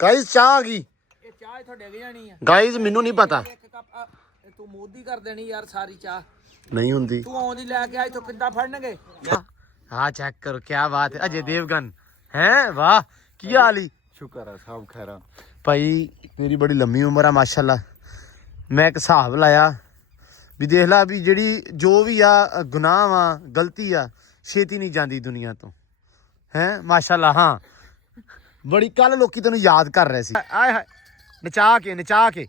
Guys ਚਾਹ ਆ ਗਈ। ਇਹ ਚਾਹ ਇੱਥੋਂ ਡਿੱਗ ਜਾਣੀ ਆ ਗਾਇਸ ਮੈਨੂੰ ਨਹੀਂ ਪਤਾ। ਇੱਕ ਕੱਪ ਤੂੰ ਮੋਦੀ ਕਰ ਦੇਣੀ ਯਾਰ ਸਾਰੀ ਚਾਹ ਨਹੀਂ ਹੁੰਦੀ। ਤੂੰ ਆਉਂਦੀ ਲੈ ਕੇ ਆਈ ਤੂੰ ਕਿੱਦਾਂ ਫੜਨਗੇ हाँ चेक करो क्या बात है। अजय देवगन है वाह की हाल ही। शुक्र है सब खैर भाई मेरी बड़ी लंबी उम्र है माशाल्लाह। मैं एक हिसाब लाया भी देख ला भी ਜਿਹੜੀ ਜੋ ਵੀ ਆ ਗੁਨਾਹ ਵਾ ਗਲਤੀ ਆ ਛੇਤੀ ਨਹੀਂ ਜਾਂਦੀ ਦੁਨੀਆ ਤੋਂ ਹੈ ਮਾਸ਼ਾਅੱਲਾ। ਹਾਂ ਬੜੀ ਕੱਲ ਲੋਕੀ ਤੈਨੂੰ ਯਾਦ ਕਰ ਰਹੇ ਸੀ। ਆਏ ਹਾਏ ਨਚਾ ਕੇ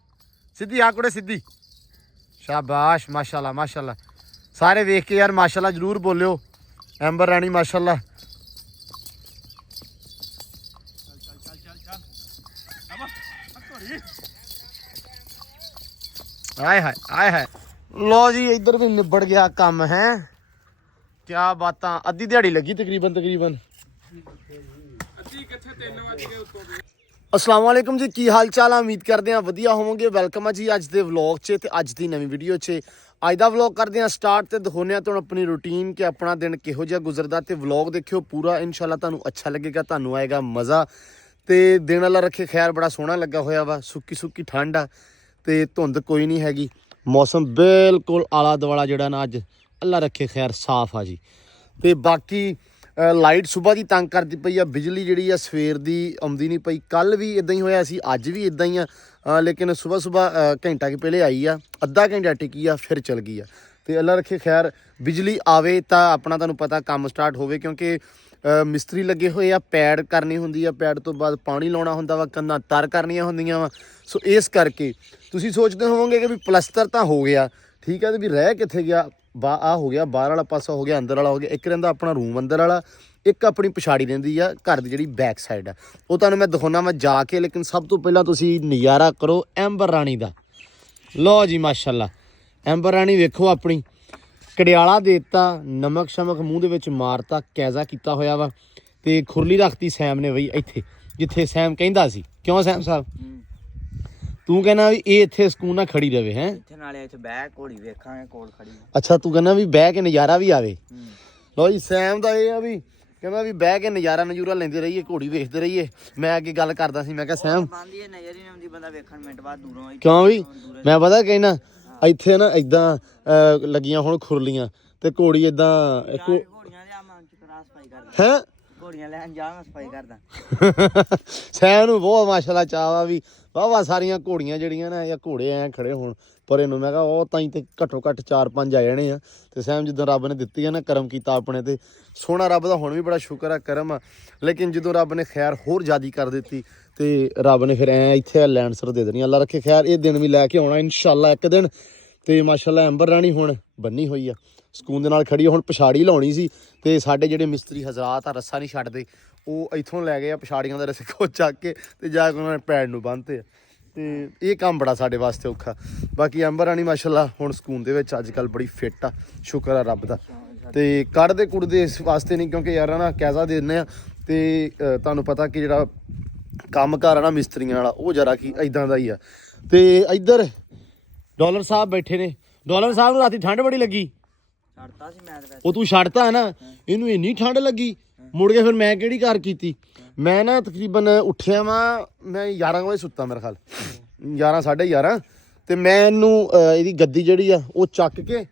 ਸਿੱਧੀ ਆ ਕੁੜੇ ਸਿੱਧੀ ਸ਼ਾਬਾਸ਼ ਮਾਸ਼ਾਅੱਲਾ ਮਾਸ਼ਾਅੱਲਾ। ਸਾਰੇ ਵੇਖ ਕੇ ਯਾਰ ਮਾਸ਼ਾਅੱਲਾ ਜ਼ਰੂਰ ਬੋਲਿਓ। ਐਂਬਰ ਰਾਣੀ ਮਾਸ਼ਾਅੱਲਾ। ਆਏ ਹਾਏ ਲੋ ਜੀ ਇੱਧਰ ਵੀ ਨਿਬੜ ਗਿਆ ਕੰਮ ਹੈ। ਕਿਆ ਬਾਤਾਂ। ਅੱਧੀ ਦਿਹਾੜੀ ਲੱਗੀ ਤਕਰੀਬਨ अस्सलाम वालेकुम जी की हाल चाल है। उम्मीद करते हैं वधिया होवोगे। वेलकम है जी अज के व्लॉग च ते अज की नवी वीडियो च। अज का व्लॉग करते हैं स्टार्ट तो दिखाने तुहानूं अपनी रूटीन कि अपना दिन किहो जिहा गुजरदा ते व्लॉग देखियो पूरा इंशाल्लाह तुहानूं अच्छा लगेगा, तुहानूं आएगा मज़ा। तो दिन वाला रखे खैर बड़ा सोहना लगा होया वा। सुक्की ठंड आ ते धुंद कोई नहीं हैगी। मौसम बिल्कुल आला दुआला जिहड़ा ना अज अल्लाह रखे खैर साफ आ जी। तो बाकी लाइट सुबह की तंग करती पई आ। बिजली जिहड़ी आ सवेर दी आउंदी नहीं पई। कल भी इदां ही होया सी, अज भी इदां ही आ। लेकिन सुबह घंटा के पहले आई आ, अद्धा घंटा टिकी आ फिर चल गई आ। तो अल्लाह रखे खैर बिजली आवे तो अपना तुहानूं पता काम स्टार्ट होवे क्योंकि मिस्त्री लगे हुए आ। पैड करनी हुंदी आ, पैड तो बाद पानी लाउणा हुंदा वा, कंधां तर करनियां हुंदियां वा। सो इस करके तुसीं सोचदे होवोगे कि भी प्लस्तर तो हो गया ठीक है, तो भी रह कित्थे गया। आ हो गया बाहर वाला पासा, हो गया अंदर वाला, हो गया एक रहिंदा अपना रूम अंदर वाला, एक अपनी पछाड़ी रहिंदी आ घर दी जिहड़ी बैक साइड आ। वो तुहानूं मैं दिखाउणा वा जाके। लेकिन सब तो पहलां तुसीं नज़ारा करो एंबर राणी दा। लो जी माशाअल्लाह एंबर राणी वेखो अपनी कड़ियाला देता, नमक शमक मूँह दे विच मारता, कैजा कीता होया वा। ते खुरली रखती सैम ने बई इत्थे जिथे सैम कहंदा सी। क्यों सैम साहब तू कहना भी ये इत्थे सकून नाल खड़ी रहे हैं। अच्छा तू कहना भी बह के नज़ारा भी आवे। लो जी सैम दा ये आ भी कहना भी बह के नज़ारा नजूरा लेंदे रहिए, घोड़ी वेखदे रहिए। मैं अगे गल करदा सी, मैं कहा सैम क्यों भी मैं पता कहना ਇੱਥੇ ਨਾ ਇਦਾਂ ਲੱਗੀਆਂ ਹੁਣ ਖੁਰਲੀਆਂ ਤੇ ਘੋੜੀ ਇਦਾਂ ਹੈ ਘੋੜੀਆਂ ਲੈਣ ਜਾ ਮੈਂ ਸਫਾਈ ਕਰਦਾ। ਸੈਮ ਨੂੰ ਬਹੁਤ ਮਾਸ਼ਾਅੱਲਾ ਚਾਹ ਵੀ ਵਾਵਾ ਸਾਰੀਆਂ ਘੋੜੀਆਂ ਜਿਹੜੀਆਂ ਨਾ ਜਾਂ ਘੋੜੇ ਐ ਖੜੇ ਹੋਣ ਪਰ ਇਹਨੂੰ ਮੈਂ ਕਿਹਾ ਉਹ ਤਾਈਂ ਤੇ ਘੱਟੋ ਘੱਟ 4-5 ਆ ਜਾਣੇ ਆ। ਤੇ ਸੈਮ ਜਿੱਦਾਂ ਰੱਬ ਨੇ ਦਿੱਤੀ ਆ ਨਾ ਕਰਮ ਕੀਤਾ ਆਪਣੇ ਤੇ ਸੋਹਣਾ। ਰੱਬ ਦਾ ਹੁਣ ਵੀ ਬੜਾ ਸ਼ੁਕਰ ਆ ਕਰਮ ਆ। ਲੇਕਿਨ ਜਦੋਂ ਰੱਬ ਨੇ ਖੈਰ ਹੋਰ ਜ਼ਿਆਦੀ ਕਰ ਦਿੱਤੀ ਤੇ ਰੱਬ ਨੇ ਫਿਰ ਐ ਇੱਥੇ ਲੈਂਡਸਰ ਦੇ ਦੇਣੀ। ਅੱਲਾ ਰੱਖੇ ਖੈਰ ਇਹ ਦਿਨ ਵੀ ਲੈ ਕੇ ਆਉਣਾ ਇਨਸ਼ਾਅੱਲਾ ਇੱਕ ਦਿਨ। ਤੇ ਮਾਸ਼ਾਅੱਲਾ ਐਂਬਰ ਰਾਣੀ ਹੁਣ ਬੰਨੀ ਹੋਈ ਆ, ਸਕੂਨ ਦੇ ਨਾਲ ਖੜੀ। ਹੁਣ ਪਛਾੜੀ ਲਾਉਣੀ ਸੀ ਤੇ ਸਾਡੇ ਜਿਹੜੇ ਮਿਸਤਰੀ ਹਜ਼ਰਾਤ ਆ ਰੱਸਾ ਨਹੀਂ ਛੱਡਦੇ, ਉਹ ਇੱਥੋਂ ਲੈ ਗਏ ਆ ਪਛਾੜੀਆਂ ਦੇ ਰੱਸੇ ਕੋ ਚੱਕ ਕੇ ਤੇ ਜਾ ਕੇ ਉਹਨਾਂ ਨੇ ਪੈਡ ਨੂੰ ਬੰਨ੍ਹਤੇ ਆ। ਤੇ ਇਹ ਕੰਮ ਬੜਾ ਸਾਡੇ ਵਾਸਤੇ ਔਖਾ। ਬਾਕੀ ਐਂਬਰ ਰਾਣੀ ਮਾਸ਼ਾਅੱਲਾ ਹੁਣ ਸਕੂਨ ਦੇ ਵਿੱਚ ਅੱਜ ਕੱਲ੍ਹ ਬੜੀ ਫਿੱਟ ਆ, ਸ਼ੁਕਰ ਆ ਰੱਬ ਦਾ। ਤੇ ਕੱਢਦੇ ਕੁੜਦੇ ਇਸ ਵਾਸਤੇ ਨਹੀਂ ਕਿਉਂਕਿ ਯਾਰ ਨਾ ਕੈਜ਼ਾ ਦੇ ਦਿੰਦੇ ਆ ਤੇ ਤੁਹਾਨੂੰ ਪਤਾ ਕਿ ਜਿਹੜਾ ਕੰਮ ਕਾਰ ਆ ਨਾ ਮਿਸਤਰੀਆਂ ਵਾਲਾ ਉਹ ਜਰਾ ਕੀ ਇਦਾਂ ਦਾ ਹੀ ਆ। ਤੇ ਇੱਧਰ ਡਾਲਰ ਸਾਹਿਬ ਬੈਠੇ ਨੇ। ਡਾਲਰ ਸਾਹਿਬ ਨੂੰ ਰਾਤੀ ਠੰਡ ਬੜੀ ਲੱਗੀ। ਉਹ ਤੂੰ ਛੱਡਤਾ ਹੈ ਨਾ, ਇਹਨੂੰ ਇੰਨੀ ਠੰਡ ਲੱਗੀ ਮੁੜ ਕੇ ਫਿਰ ਮੈਂ ਕਿਹੜੀ ਕਾਰ ਕੀਤੀ। ਮੈਂ ਨਾ ਤਕਰੀਬਨ ਉੱਠਿਆ ਵਾਂ ਮੈਂ 11 ਵਜੇ ਸੁੱਤਾ ਮੇਰੇ ਖਿਆਲ 11 11:30 ਤੇ ਮੈਂ ਇਹਨੂੰ ਇਹਦੀ ਗੱਦੀ ਜਿਹੜੀ ਆ ਉਹ ਚੱਕ ਕੇ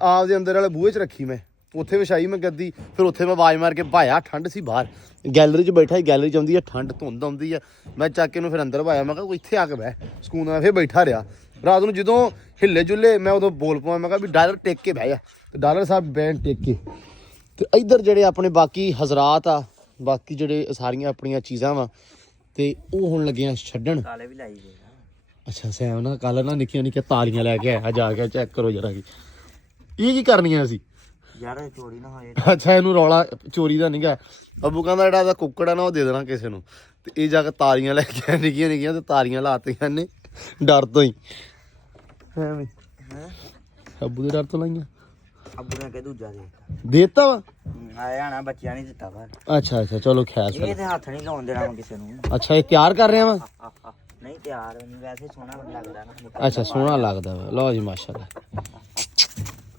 ਆਪਦੇ ਅੰਦਰ ਵਾਲੇ ਬੂਹੇ 'ਚ ਰੱਖੀ। ਮੈਂ ਉੱਥੇ ਵਿਛਾਈ ਮੈਂ ਗੱਦੀ। ਫਿਰ ਉੱਥੇ ਮੈਂ ਆਵਾਜ਼ ਮਾਰ ਕੇ ਭਾਇਆ, ਠੰਡ ਸੀ ਬਾਹਰ ਗੈਲਰੀ 'ਚ ਬੈਠਾ ਸੀ। ਗੈਲਰੀ 'ਚ ਆਉਂਦੀ ਆ ਠੰਡ, ਧੁੰਦ ਆਉਂਦੀ ਆ। ਮੈਂ ਚੱਕ ਕੇ ਇਹਨੂੰ ਫਿਰ ਅੰਦਰ ਭਾਇਆ। ਮੈਂ ਕਿਹਾ ਕੋਈ ਇੱਥੇ ਆ ਕੇ ਬਹਿ ਸਕੂਨ ਨਾਲ। ਫਿਰ ਬੈਠਾ ਰਿਹਾ ਰਾਤ ਨੂੰ। ਜਦੋਂ ਹਿੱਲੇ ਜੁੱਲੇ ਮੈਂ ਉਦੋਂ ਬੋਲ ਪਵਾਂ, ਮੈਂ ਕਿਹਾ ਵੀ ਡਾਲਰ ਟੇਕ ਕੇ ਬਹਿ ਜਾ। ਤੇ ਡਾਲਰ ਸਾਹਿਬ ਬੈਨ ਟੇਕ ਕੇ। ਤੇ ਇੱਧਰ ਜਿਹੜੇ ਆਪਣੇ ਬਾਕੀ ਹਜ਼ਰਾਤ ਆ, ਬਾਕੀ ਜਿਹੜੇ ਸਾਰੀਆਂ ਆਪਣੀਆਂ ਚੀਜ਼ਾਂ ਵਾ ਤੇ ਉਹ ਹੁਣ ਲੱਗੀਆਂ ਛੱਡਣ। ਅੱਛਾ ਸੈਮ ਨਾ ਕੱਲ ਨਾ ਨਿੱਕੀਆਂ ਨਿੱਕੀਆਂ ਤਾਲੀਆਂ ਲੈ ਕੇ ਆਇਆ, ਜਾ ਕੇ ਚੈੱਕ ਕਰੋ ਜਰਾ ਕੀ ਇਹ ਕੀ ਕਰਨੀਆਂ ਸੀ ਯਾਰ। ਚੋਰੀ ਨਾ ਹੋਏ। ਅੱਛਾ ਇਹਨੂੰ ਰੌਲਾ ਚੋਰੀ ਦਾ ਨਹੀਂਗਾ। ਅੱਬੂ ਕਹਿੰਦਾ ਜਿਹੜਾ ਇਹਦਾ ਕੁੱਕੜ ਆ ਨਾ ਉਹ ਦੇ ਦੇਣਾ ਕਿਸੇ ਨੂੰ। ਤੇ ਇਹ ਜਾ ਕੇ ਤਾਰੀਆਂ ਲੈ ਕੇ ਆਇਆ ਨਿੱਕੀਆਂ ਨਿੱਕੀਆਂ ਤੇ ਤਾਰੀਆਂ ਲਾਤੀਆਂ ਨੇ ਡਰ ਤੋਂ ਹੀ। ਐਵੇਂ ਅੱਬੂ ਦੇ ਡਰ ਤੋਂ ਲਾਈਆਂ। ਅੱਬੂ ਨੇ ਕਿ ਦੂਜਾ ਦੇਤਾ ਵਾ ਆਇਆ ਨਾ ਬੱਚਿਆਂ ਨਹੀਂ ਦਿੱਤਾ ਵਾ। ਅੱਛਾ ਅੱਛਾ ਚਲੋ ਖੈਰ ਇਹ ਤੇ ਹੱਥ ਨਹੀਂ ਲਾਉਣ ਦੇਣਾ ਕਿਸੇ ਨੂੰ। ਅੱਛਾ ਇਹ ਤਿਆਰ ਕਰ ਰਿਹਾ ਵਾ। ਨਹੀਂ ਤਿਆਰ ਨਹੀਂ ਵੈਸੇ ਸੋਹਣਾ ਲੱਗਦਾ ਨਾ। ਅੱਛਾ ਸੋਹਣਾ ਲੱਗਦਾ ਵਾ। ਲਓ ਜੀ ਮਾਸ਼ਾਅੱਲਾ।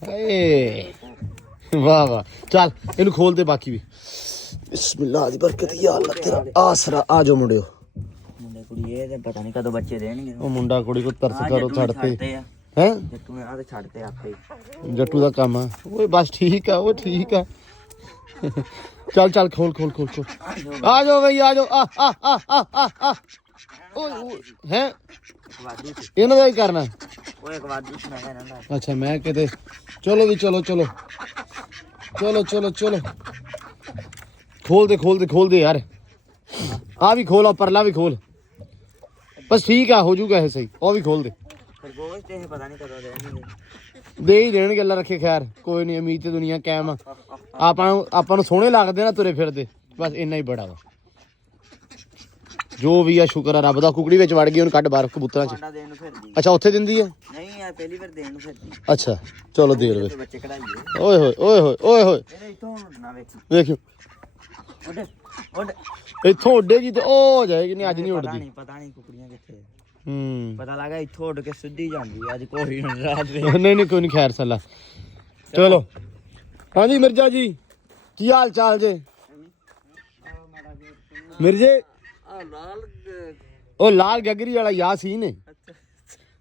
ਏ ਵਾਹ ਵਾਹ ਚੱਲ ਇਹਨੂੰ ਖੋਲ ਦੇ ਬਾਕੀ ਵੀ। ਬਿਸਮਿਲ੍ਲਾ ਦੀ ਬਰਕਤ ਯਾ ਅੱਲਾ ਤੇਰਾ ਆਸਰਾ। ਆ ਜਾਓ ਮੁੰਡਿਓ ਕੁੜੀ ਇਹ ਤੇ ਪਤਾ ਨਹੀਂ ਕਦੋਂ ਬੱਚੇ ਦੇਣਗੇ। ਉਹ ਮੁੰਡਾ ਕੁੜੀ ਕੋ ਤਰਸ ਕਰੋ ਛੱਡਤੇ ਆ ਹੈ ਜੱਟੂ ਆ ਤੇ ਛੱਡਤੇ ਆਪੇ ਹੀ। ਜੱਟੂ ਦਾ ਕੰਮ ਆ ਓਏ ਬਸ ਠੀਕ ਆ ਉਹ ਠੀਕ ਆ ਚੱਲ ਚੱਲ ਖੋਲ ਖੋਲ ਖੋਲ ਖੋਲ ਆ ਜਾਓ ਬਈ ਆ ਜਾਓ ਆ ਓਏ ਹੈ ਵਾਧੂ ਸੀ ਇਹਨਾਂ ਦਾ ਹੀ ਕਰਨਾ ਉਹ ਇੱਕ ਵਾਧੂ ਸੀ ਮੈਂ ਕਿਹਾ ਇਹਨਾਂ ਦਾ। ਅੱਛਾ ਮੈਂ ਕਿਤੇ ਚਲੋ ਵੀ ਚਲੋ ਚਲੋ ਚਲੋ ਚਲੋ ਚਲੋ ਖੋਲ ਦੇ ਯਾਰ ਆ ਵੀ ਖੋਲ ਆ ਪਰਲਾ ਵੀ ਖੋਲ ਬਸ ਠੀਕ ਆ ਹੋ ਜਾਊਗਾ ਇਹ ਸਹੀ ਉਹ ਵੀ ਖੋਲ ਦੇ ਖਰਗੋਸ਼ ਤੇ ਇਹ ਪਤਾ ਨਹੀਂ ਕਦੋਂ ਦੇਣਗੇ। ਦੇ ਹੀ ਦੇਣਗੇ ਅੱਲਾ ਰੱਖੇ ਖੈਰ ਕੋਈ ਨਹੀਂ ਉਮੀਦ ਤੇ ਦੁਨੀਆ ਕਾਇਮ ਆ ਆਪਾਂ ਨੂੰ ਸੋਹਣੇ ਲੱਗਦੇ ਨਾ ਤੁਰੇ ਫਿਰਦੇ ਬਸ ਇੰਨਾ ਹੀ ਬੜਾ ਵਾ ਜੋ ਵੀ ਆ ਸ਼ੁਕਰ ਆ ਰੱਬ ਦਾ ਕੁਕੜੀ ਵਿੱਚ ਵੜ ਗਈ ਉਹਨੂੰ ਕੱਢ ਬਾਹਰ ਕਬੂਤਰਾਂ 'ਚ ਆਂਡਾ ਦੇਣ ਨੂੰ ਫਿਰਦੀ ਅੱਛਾ ਉੱਥੇ ਦਿੰਦੀ ਆ ਨਹੀਂ ਆ ਪਹਿਲੀ ਵਾਰ ਦੇਣ ਨੂੰ ਫਿਰਦੀ ਅੱਛਾ ਚਲੋ ਦੇ ਲਵੇ ਤੇ ਬੱਚੇ ਕਢਾਈਏ ਓਏ ਹੋਏ ਓਏ ਹੋਏ ਓਏ ਹੋਏ ਇਹਨੇ ਇੱਥੋਂ ਨਾ ਵੇਖੀ ਵੇਖਿਓ ਉੱਡ ਉੱਡ ਇੱਥੋਂ ਉੱਡੇਗੀ ਤੇ ਉਹ ਹੋ ਜਾਏਗੀ ਨਹੀਂ ਅੱਜ ਨਹੀਂ ਉੱਡਦੀ ਪਤਾ ਨਹੀਂ ਕੁਕੜੀਆਂ ਕਿੱਥੇ ਹੂੰ ਪਤਾ ਲੱਗਾ ਇੱਥੋਂ ਉੱਡ ਕੇ ਸਿੱਧੀ ਜਾਂਦੀ ਅੱਜ ਕੋਈ ਹੁਣ ਰਾਤ ਵੇ ਨਹੀਂ ਨਹੀਂ ਕੋਈ ਨਹੀਂ ਖੈਰ ਸੱਲਾ ਚਲੋ ਹਾਂਜੀ ਮਿਰਜ਼ਾ ਜੀ ਕੀ ਹਾਲ ਚਾਲ ਜੇ ਮਿਰਜ਼ੇ ਆ ਲਾਲ ਉਹ ਲਾਲ ਗਗਰੀ ਵਾਲਾ ਯਾਸੀਨ ਨੇ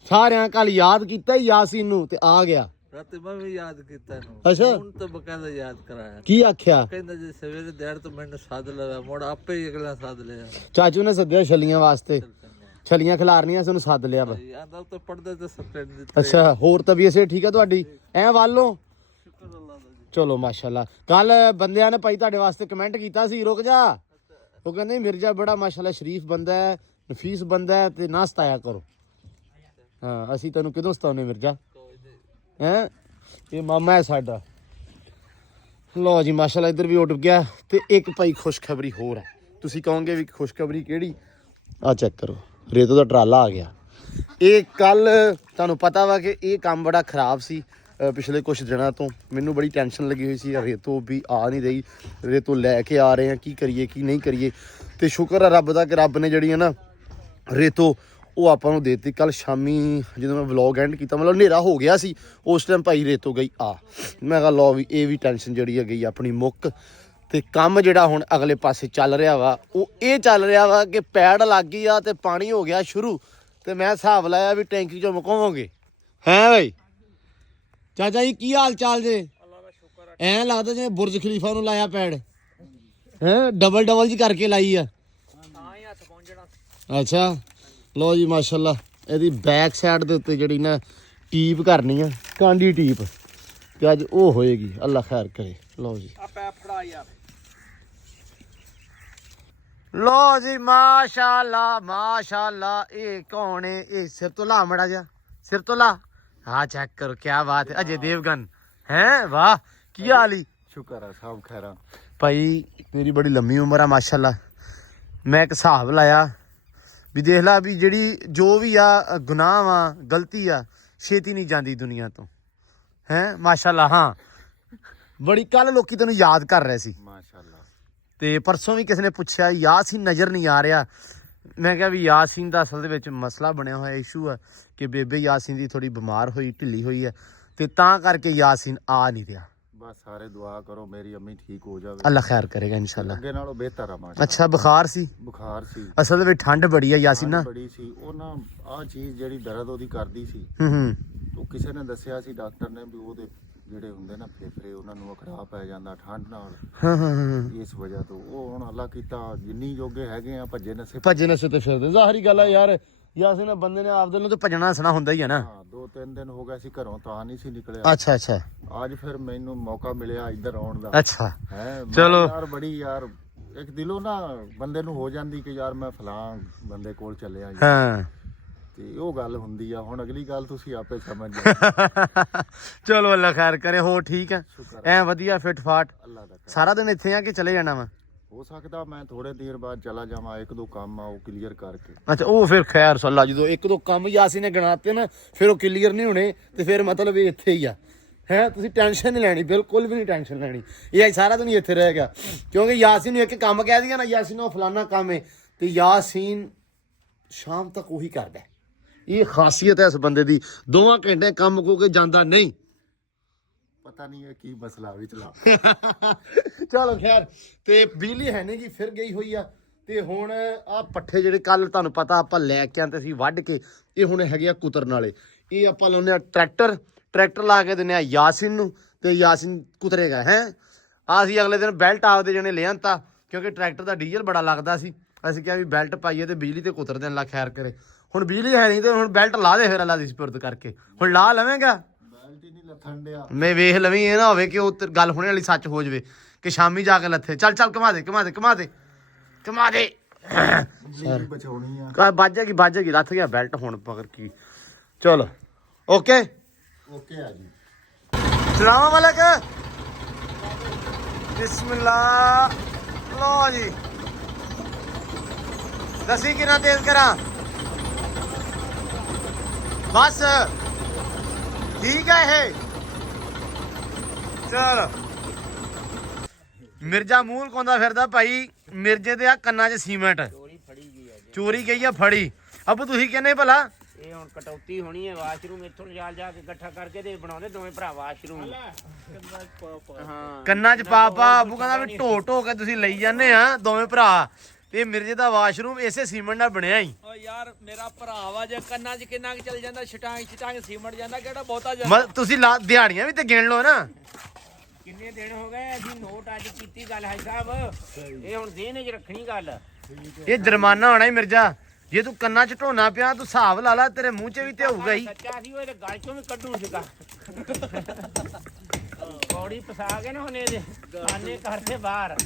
ਸਾਰਿਆਂ ਕੱਲ ਯਾਦ ਕੀਤਾ ਹੀ ਯਾਸੀਨ ਨੂੰ ਤੇ ਆ ਗਿਆ ਰਾਤੇ ਮੈਂ ਵੀ ਯਾਦ ਕੀਤਾ ਇਹਨੂੰ ਅੱਛਾ ਹੁਣ ਤਾਂ ਬਕਾਇਦਾ ਯਾਦ ਕਰਾਇਆ ਕੀ ਆਖਿਆ ਕਹਿੰਦਾ ਜੇ ਸਵੇਰੇ ਦੇਰ ਤੋਂ ਮੈਨੂੰ ਸੱਦ ਲਵਾ ਮੋੜ ਆਪੇ ਹੀ ਅਗਲਾ ਸੱਦ ਲਿਆ ਚਾਚੂ ਨੇ ਸੱਦਿਆ ਛਲੀਆਂ ਵਾਸਤੇ ਛਲੀਆਂ ਖਿਲਾਰਨੀਆਂ ਸਾਨੂੰ ਸੱਦ ਲਿਆ ਵਾ ਆਂਦਾ ਤਾਂ ਪੜਦੇ ਤੇ ਸਪਰੈਡ ਦਿੱਤੇ ਅੱਛਾ ਹੋਰ ਤਬੀਅਤ ਸੇ ਠੀਕ ਆ ਤੁਹਾਡੀ ਐ ਵੱਲੋਂ ਚਲੋ ਮਾਸ਼ਾਅੱਲਾ ਕੱਲ ਬੰਦਿਆਂ ਨੇ ਭਾਈ ਤੁਹਾਡੇ ਵਾਸਤੇ ਕਮੈਂਟ ਕੀਤਾ ਸੀ ਰੁਕ ਜਾ ਉਹ ਕਹਿੰਦੇ ਮਿਰਜ਼ਾ ਬੜਾ ਮਾਸ਼ਾਅੱਲਾ ਸ਼ਰੀਫ ਬੰਦਾ ਹੈ ਨਫੀਸ ਬੰਦਾ ਹੈ ਤੇ ਨਾ ਸਤਾਇਆ ਕਰੋ ਹਾਂ ਅਸੀਂ ਤੈਨੂੰ ਕਿਦੋਂ ਸਤਾਉਨੇ ਮਿਰਜ਼ਾ ਹੈ ਇਹ ਮਾਮਾ ਹੈ ਸਾਡਾ ਲੋ ਜੀ ਮਾਸ਼ਾਅੱਲਾ ਇੱਧਰ ਵੀ ਉੱਡ ਗਿਆ ਤੇ ਇੱਕ ਭਾਈ ਖੁਸ਼ਖਬਰੀ ਹੋਰ ਹੈ ਤੁਸੀਂ ਕਹੋਗੇ ਵੀ ਖੁਸ਼ਖਬਰੀ ਕਿਹੜੀ ਆ ਚੈੱਕ ਕਰੋ ਰੇਤੋ ਦਾ ਟਰਾਲਾ ਆ ਗਿਆ ਇਹ ਕੱਲ ਤੁਹਾਨੂੰ ਪਤਾ ਵਾ ਕਿ ਇਹ ਕੰਮ ਬੜਾ ਖਰਾਬ ਸੀ ਪਿਛਲੇ ਕੁਝ ਦਿਨਾਂ ਤੋਂ ਮੈਨੂੰ ਬੜੀ ਟੈਨਸ਼ਨ ਲੱਗੀ ਹੋਈ ਸੀ ਰੇਤੋ ਵੀ ਆ ਨਹੀਂ ਰਹੀ ਰੇਤੋ ਲੈ ਕੇ ਆ ਰਹੇ ਆ ਕੀ ਕਰੀਏ ਕੀ ਨਹੀਂ ਕਰੀਏ ਤੇ ਸ਼ੁਕਰ ਆ ਰੱਬ ਦਾ ਕਿ ਰੱਬ ਨੇ ਜਿਹੜੀ ਹੈ ਨਾ ਰੇਤੋ ਉਹ ਆਪਾਂ ਨੂੰ ਦੇਤੀ ਕੱਲ ਸ਼ਾਮੀ ਜਦੋਂ ਮੈਂ ਵਲੌਗ ਐਂਡ ਕੀਤਾ ਮਤਲਬ ਹਨੇਰਾ ਹੋ ਗਿਆ ਸੀ ਉਸ ਟਾਈਮ ਭਾਈ ਰੇਤੋ ਗਈ ਆ ਮੈਂ ਕਿਹਾ ਲਓ ਵੀ ਇਹ ਵੀ ਟੈਨਸ਼ਨ ਜਿਹੜੀ ਹੈ ਗਈ ਆਪਣੀ ਮੁੱਕ ਤੇ ਕੰਮ ਜਿਹੜਾ ਹੁਣ ਅਗਲੇ ਪਾਸੇ ਚੱਲ ਰਿਹਾ ਵਾ ਉਹ ਇਹ ਚੱਲ ਰਿਹਾ ਵਾ ਕਿ ਪੈੜ ਲੱਗ ਗਈ ਆ ਤੇ ਪਾਣੀ ਹੋ ਗਿਆ ਸ਼ੁਰੂ ਤੇ ਮੈਂ ਹਿਸਾਬ ਲਾਇਆ ਵੀ ਟੈਂਕੀ ਚੋਂ ਮੁਕਾਵਾਂਗੇ ਹੈ ਬਈ ਚਾਚਾ ਜੀ ਕੀ ਹਾਲ ਚਾਲ ਜੇ ਐਂ ਲੱਗਦਾ ਜਿਵੇਂ ਬੁਰਜ ਖਲੀਫਾ ਨੂੰ ਲਾਇਆ ਪੈੜ ਹੈ ਡਬਲ ਜੀ ਕਰਕੇ ਲਾਈ ਆ ਤਾਂ ਹੀ ਹੱਥ ਪਹੁੰਚਣਾ ਅੱਛਾ ਲੋ ਜੀ ਮਾਸ਼ਾਅੱਲਾ ਇਹਦੀ ਬੈਕ ਸਾਈਡ ਦੇ ਉੱਤੇ ਜਿਹੜੀ ਨਾ ਟੀਪ ਕਰਨੀ ਆ ਕਾਂਡੀ ਟੀਪ ਤੇ ਅੱਜ ਉਹ ਹੋਏਗੀ ਅੱਲਾ ਖੈਰ ਕਰੇ ਲੋ ਜੀ ਆ ਪੈ ਫੜਾ ਯਾਰ ਲੋ ਜੀ ਮਾਸ਼ਾਅੱਲਾ ਇਹ ਕੌਣ ਹੈ ਇਹ ਸਿਰ ਤੋਂ ਲਾ ਮੜਾ ਜਾ ਸਿਰ ਤੋਂ ਲਾ ਹਾਂ ਚੈੱਕ ਕਰੋ ਕੀ ਬਾਤ ਹੈ ਅਜੇ ਦੇਵਗਨ ਹੈ ਵਾਹ ਕੀ ਹਾਲ ਹੀ ਸ਼ੁਕਰ ਆ ਸਭ ਖੈਰਾਂ ਭਾਈ ਮੇਰੀ ਬੜੀ ਲੰਮੀ ਉਮਰ ਆ ਮਾਸ਼ਾਅੱਲਾ ਮੈਂ ਇੱਕ ਹਿਸਾਬ ਲਾਇਆ ਵੀ ਦੇਖ ਲਾ ਵੀ ਜਿਹੜੀ ਜੋ ਵੀ ਆ ਗੁਨਾਹ ਵਾ ਗਲਤੀ ਆ ਛੇਤੀ ਨਹੀਂ ਜਾਂਦੀ ਦੁਨੀਆ ਤੋਂ ਹੈ ਮਾਸ਼ਾਅੱਲਾ ਹਾਂ ਬੜੀ ਕੱਲ ਲੋਕੀ ਤੈਨੂੰ ਯਾਦ ਕਰ ਰਹੇ ਸੀ ਮਾਸ਼ਾਅੱਲਾ ਤੇ ਪਰਸੋਂ ਵੀ ਕਿਸੇ ਨੇ ਪੁੱਛਿਆ ਯਾਸੀਨ ਨਜ਼ਰ ਨਹੀਂ ਆ ਰਿਹਾ ਮੈਂ ਕਿਹਾ ਵੀ ਯਾਸੀਨ ਦਾ ਅਸਲ ਦੇ ਵਿੱਚ ਮਸਲਾ ਬਣਿਆ ਹੋਇਆ ਇਸ਼ੂ ਆ ਕਿ ਬੇਬੇ ਯਾਸੀਨ ਦੀ ਥੋੜੀ ਬਿਮਾਰ ਹੋਈ ਢਿੱਲੀ ਹੋਈ ਹੈ ਤੇ ਤਾਂ ਕਰਕੇ ਯਾਸੀਨ ਆ ਨਹੀਂ ਰਿਹਾ ਬਸ ਸਾਰੇ ਦੁਆ ਕਰੋ ਮੇਰੀ ਅੰਮੀ ਠੀਕ ਹੋ ਜਾਵੇ ਅੱਲਾ ਖੈਰ ਕਰੇਗਾ ਇਨਸ਼ਾਅੱਲਾ ਅੱਗੇ ਨਾਲੋਂ ਬਿਹਤਰ ਆ ਮਾਸ਼ਾਅੱਲਾ ਅੱਛਾ ਬੁਖਾਰ ਸੀ ਬੁਖਾਰ ਸੀ ਅਸਲ ਦੇ ਵਿੱਚ ਠੰਡ ਬੜੀ ਆ ਯਾਸੀਨ ਨਾ ਬੜੀ ਸੀ ਉਹ ਨਾ ਆ ਚੀਜ਼ ਜਿਹੜੀ ਦਰਦ ਉਹਦੀ ਕਰਦੀ ਸੀ ਹੂੰ ਉਹ ਕਿਸੇ ਨੇ ਦੱਸਿਆ ਸੀ ਡਾਕਟਰ ਨੇ ਵੀ ਉਹਦੇ ਜਿਹੜੇ ਹੁੰਦੇ ਨਾ ਫੇਫੜੇ ਉਹਨਾਂ ਨੂੰ ਅਖੜਾ ਪੈ ਜਾਂਦਾ ਠੰਡ ਨਾਲ ਹਾਂ ਇਸ ਵਜ੍ਹਾ ਤੋਂ ਉਹ ਹੁਣ ਅੱਲਾ ਕੀਤਾ ਜਿੰਨੀ ਜੋਗੇ ਹੈਗੇ ਆ ਭੱਜੇ ਨਸੇ ਭੱਜੇ ਨਸੇ ਤੇ ਫਿਰਦੇ ਜ਼ਾਹਰੀ ਗੱਲ ਆ ਯਾਰ ਯਾਸੀਨ ਬੰਦੇ ਨੇ ਆਪਦੇ ਨੂੰ ਤੇ ਭੱਜਣਾ ਹੱਸਣਾ ਹੁੰਦਾ ਹੀ ਆ ਨਾ ਹਾਂ 2-3 ਦਿਨ ਹੋ ਗਏ ਸੀ ਘਰੋਂ ਤਾਂ ਨਹੀਂ ਸੀ ਨਿਕਲਿਆ ਅੱਛਾ ਅੱਛਾ ਅੱਜ ਫਿਰ ਮੈਨੂੰ ਮੌਕਾ ਮਿਲਿਆ ਇੱਧਰ ਆਉਣ ਦਾ ਅੱਛਾ ਹੈ ਚਲੋ। ਯਾਰ ਬੜੀ ਯਾਰ ਇੱਕ ਦਿਲੋਂ ਨਾ ਬੰਦੇ ਨੂੰ ਹੋ ਜਾਂਦੀ ਕਿ ਯਾਰ ਮੈਂ ਫਲਾਂ ਬੰਦੇ ਕੋਲ ਚੱਲਿਆ ਜੀ। ਹਾਂ ਤੇ ਉਹ ਗੱਲ ਹੁੰਦੀ ਆ ਹੁਣ ਅਗਲੀ ਗੱਲ ਤੁਸੀਂ ਆਪੇ ਸਮਝ ਜਾਓ ਚਲੋ ਅੱਲਾ ਖੈਰ ਕਰੇ ਹੋ ਠੀਕ ਆ ਐ ਵਧੀਆ ਫਿੱਟ ਫਾਟ ਅੱਲਾ ਦਾ ਕਰ ਸਾਰਾ ਦਿਨ ਇੱਥੇ ਆ ਕੇ ਚਲੇ ਜਾਣਾ ਵਾ ਹੋ ਸਕਦਾ ਮੈਂ ਥੋੜੇ ਦੇਰ ਬਾਅਦ ਚਲਾ ਜਾਵਾਂ ਇੱਕ ਦੋ ਕੰਮ ਆ ਉਹ ਕਲੀਅਰ ਕਰਕੇ ਅੱਛਾ ਉਹ ਫਿਰ ਖੈਰ ਸੱਲਾ ਜਦੋਂ ਇੱਕ ਦੋ ਕੰਮ ਯਾਸੀਨ ਨੇ ਗਣਾਤੇ ਨਾ ਫਿਰ ਉਹ ਕਲੀਅਰ ਨਹੀਂ ਹੋਣੇ ਤੇ ਫਿਰ ਮਤਲਬ ਇਹ ਇੱਥੇ ਹੀ ਆ ਹੈ ਤੁਸੀਂ ਟੈਨਸ਼ਨ ਨਹੀਂ ਲੈਣੀ ਬਿਲਕੁਲ ਵੀ ਨਹੀਂ ਟੈਨਸ਼ਨ ਲੈਣੀ ਇਹ ਅੱਜ ਸਾਰਾ ਦਿਨ ਹੀ ਇੱਥੇ ਰਹੇਗਾ ਕਿਉਂਕਿ ਯਾਸੀਨ ਨੂੰ ਇੱਕ ਕੰਮ ਕਹਿ ਦਿਆ ਨਾ ਯਾਸੀਨ ਉਹ ਫਲਾਨਾ ਕੰਮ ਹੈ ਤੇ ਯਾਸੀਨ ਸ਼ਾਮ ਤੱਕ ਉਹੀ ਕਰਦਾ ਇਹ ਖਾਸੀਅਤ ਹੈ ਇਸ ਬੰਦੇ ਦੀ 2 ਘੰਟੇ ਕੰਮ ਕੋ ਕੇ ਜਾਂਦਾ ਨਹੀਂ ਪਤਾ ਨਹੀਂ ਇਹ ਕੀ ਮਸਲਾ ਵਿਚਲਾ ਚਲੋ ਖੈਰ ਤੇ ਬਿਜਲੀ ਹੈ ਨਹੀਂ ਜੀ ਫਿਰ ਗਈ ਹੋਈ ਆ ਤੇ ਹੁਣ ਆ ਪੱਠੇ ਜਿਹੜੇ ਕੱਲ ਤੁਹਾਨੂੰ ਪਤਾ ਆਪਾਂ ਲੈ ਕੇ ਆਂਦੇ ਸੀ ਵੱਢ ਕੇ, ਇਹ ਹੁਣ ਹੈਗੇ ਆ ਕੁਤਰਨ ਵਾਲੇ। ਇਹ ਆਪਾਂ ਲਾਉਂਦੇ ਆ ਟਰੈਕਟਰ ਲਾ ਕੇ ਦਿੰਦੇ ਆ ਯਾਸਿਨ ਨੂੰ, ਤੇ ਯਾਸਿਨ ਕੁਤਰੇਗਾ ਹੈ। ਅਸੀਂ ਅਗਲੇ ਦਿਨ ਬੈਲਟ ਆਪਦੇ ਜਣੇ ਲੈ ਆਂਤਾ, ਕਿਉਂਕਿ ਟਰੈਕਟਰ ਦਾ ਡੀਜ਼ਲ ਬੜਾ ਲੱਗਦਾ ਸੀ। ਅਸੀਂ ਕਿਹਾ ਵੀ ਬੈਲਟ ਪਾਈਏ ਤੇ ਬਿਜਲੀ ਤੇ ਕੁਤਰ ਦੇਣ ਲਾ ਖੈਰ ਕਰੇ। ਹੁਣ ਬਿਜਲੀ ਹੈ ਨਹੀਂ ਤੇ ਹੁਣ ਬੈਲਟ ਲਾ ਦੇ ਫਿਰ ਅੱਲਾ ਦੀ ਸਪੁਰਦ ਕਰਕੇ। ਹੁਣ ਲਾ ਲਵੇਂਗਾ? ਬੈਲਟ ਹੀ ਨਹੀਂ ਲੱਥਣ ਡਿਆ। ਮੈਂ ਵੇਖ ਲਵੀਂ, ਇਹ ਨਾ ਹੋਵੇ ਕਿ ਉਹ ਗੱਲ ਹੋਣੇ ਵਾਲੀ ਸੱਚ ਹੋ ਜਾਵੇ ਕਿ ਸ਼ਾਮੀ ਜਾ ਕੇ ਲੱਥੇ। ਚੱਲ ਘੁਮਾ ਦੇ ਮੇਰੀ ਬਚਾਉਣੀ ਆ। ਵੱਜ ਜਾਏਗੀ ਲੱਥ ਗਿਆ ਬੈਲਟ ਹੁਣ ਪਕੜ ਕੀ। ਚਲੋ ਓਕੇ ਆ ਜੀ। ਸਲਾਮ ਵਾਲੇਕ ਬਿਸਮਿਲ੍ਲਾ। ਲੋ ਜੀ ਦਸੀ ਕਿੰਨਾ ਤੇਜ਼ ਕਰਾਂ? ਬਸ ਠੀਕ ਹੈ ਇਹ। ਚਲ ਮਿਰਜ਼ਾ ਮੂੰਹ ਲਕਾਉਂਦਾ ਫਿਰਦਾ ਭਾਈ। ਮਿਰਜ਼ੇ ਦੇ ਆ ਕੰਨਾਂ 'ਚ ਸੀਮੈਂਟ ਚੋਰੀ ਗਈ ਆ ਫੜੀ। ਅਬੂ ਤੁਸੀਂ ਕਹਿੰਦੇ ਭਲਾ ਇਹ ਹੁਣ ਕਟੌਤੀ ਹੋਣੀ ਹੈ। ਵਾਸ਼ਰੂਮ ਇੱਥੋਂ ਜਾ ਕੇ ਇਕੱਠਾ ਕਰਕੇ ਤੇ ਬਣਾਉਂਦੇ ਦੋਵੇਂ ਭਰਾ ਵਾਸ਼ਰੂਮ। ਹਾਂ ਕੰਨਾਂ 'ਚ ਪਾ ਅਬੂ ਕਹਿੰਦਾ ਵੀ ਢੋ ਕੇ ਤੁਸੀਂ ਲਈ ਜਾਂਦੇ ਆ ਦੋਵੇਂ ਭਰਾ। ਤੇ ਮਿਰਜ਼ੇ ਦਾ ਵਾਸ਼ਰੂਮ ਇਸੇ ਸੀਮੈਂਟ ਨਾਲ ਬਣਿਆ ਹੀ। ਓ ਯਾਰ ਮੇਰਾ ਭਰਾ ਵਾ, ਜੇ ਕੰਨਾਂ 'ਚ ਕਿੰਨਾ ਕੁ ਚੱਲ ਜਾਂਦਾ, ਛਟਾਂਗ ਸੀਮਟ ਜਾਂਦਾ, ਕਿਹੜਾ ਬਹੁਤਾ ਜਾਂਦਾ। ਤੁਸੀਂ ਦਿਹਾੜੀਆਂ ਵੀ ਤੇ ਗਿਣ ਲਓ ਨਾ। ਕਿੰਨੇ ਦਿਨ ਹੋ ਗਏ ਅਸੀਂ ਨੋਟ ਅੱਜ ਕੀਤੀ ਗੱਲ ਹੈ ਸਾਹਿਬ। ਇਹ ਹੁਣ ਜ਼ਿਹਨ 'ਚ ਰੱਖਣੀ ਗੱਲ। ਇਹ ਜੁਰਮਾਨਾ ਹੋਣਾ ਹੀ ਮਿਰਜ਼ਾ। ਜੇ ਤੂੰ ਕੰਨਾਂ 'ਚ ਢੋਣਾ ਪਿਆ ਤੂੰ ਹਿਸਾਬ ਲਾ ਲਾ, ਤੇਰੇ ਮੂੰਹ 'ਚ ਵੀ ਤੇ ਹੋਊਗਾ ਹੀ। ਸੱਚਾ ਸੀ ਉਹ ਇਹਦੇ ਗਲ 'ਚੋਂ ਵੀ ਕੱਢੂ ਸੀਗਾ। ਪੌੜੀ ਫਸਾ ਕੇ ਨਾ ਉਹਨੇ ਇਹਦੇ ਆਨੇ ਘਰ ਦੇ ਬਾਹਰ।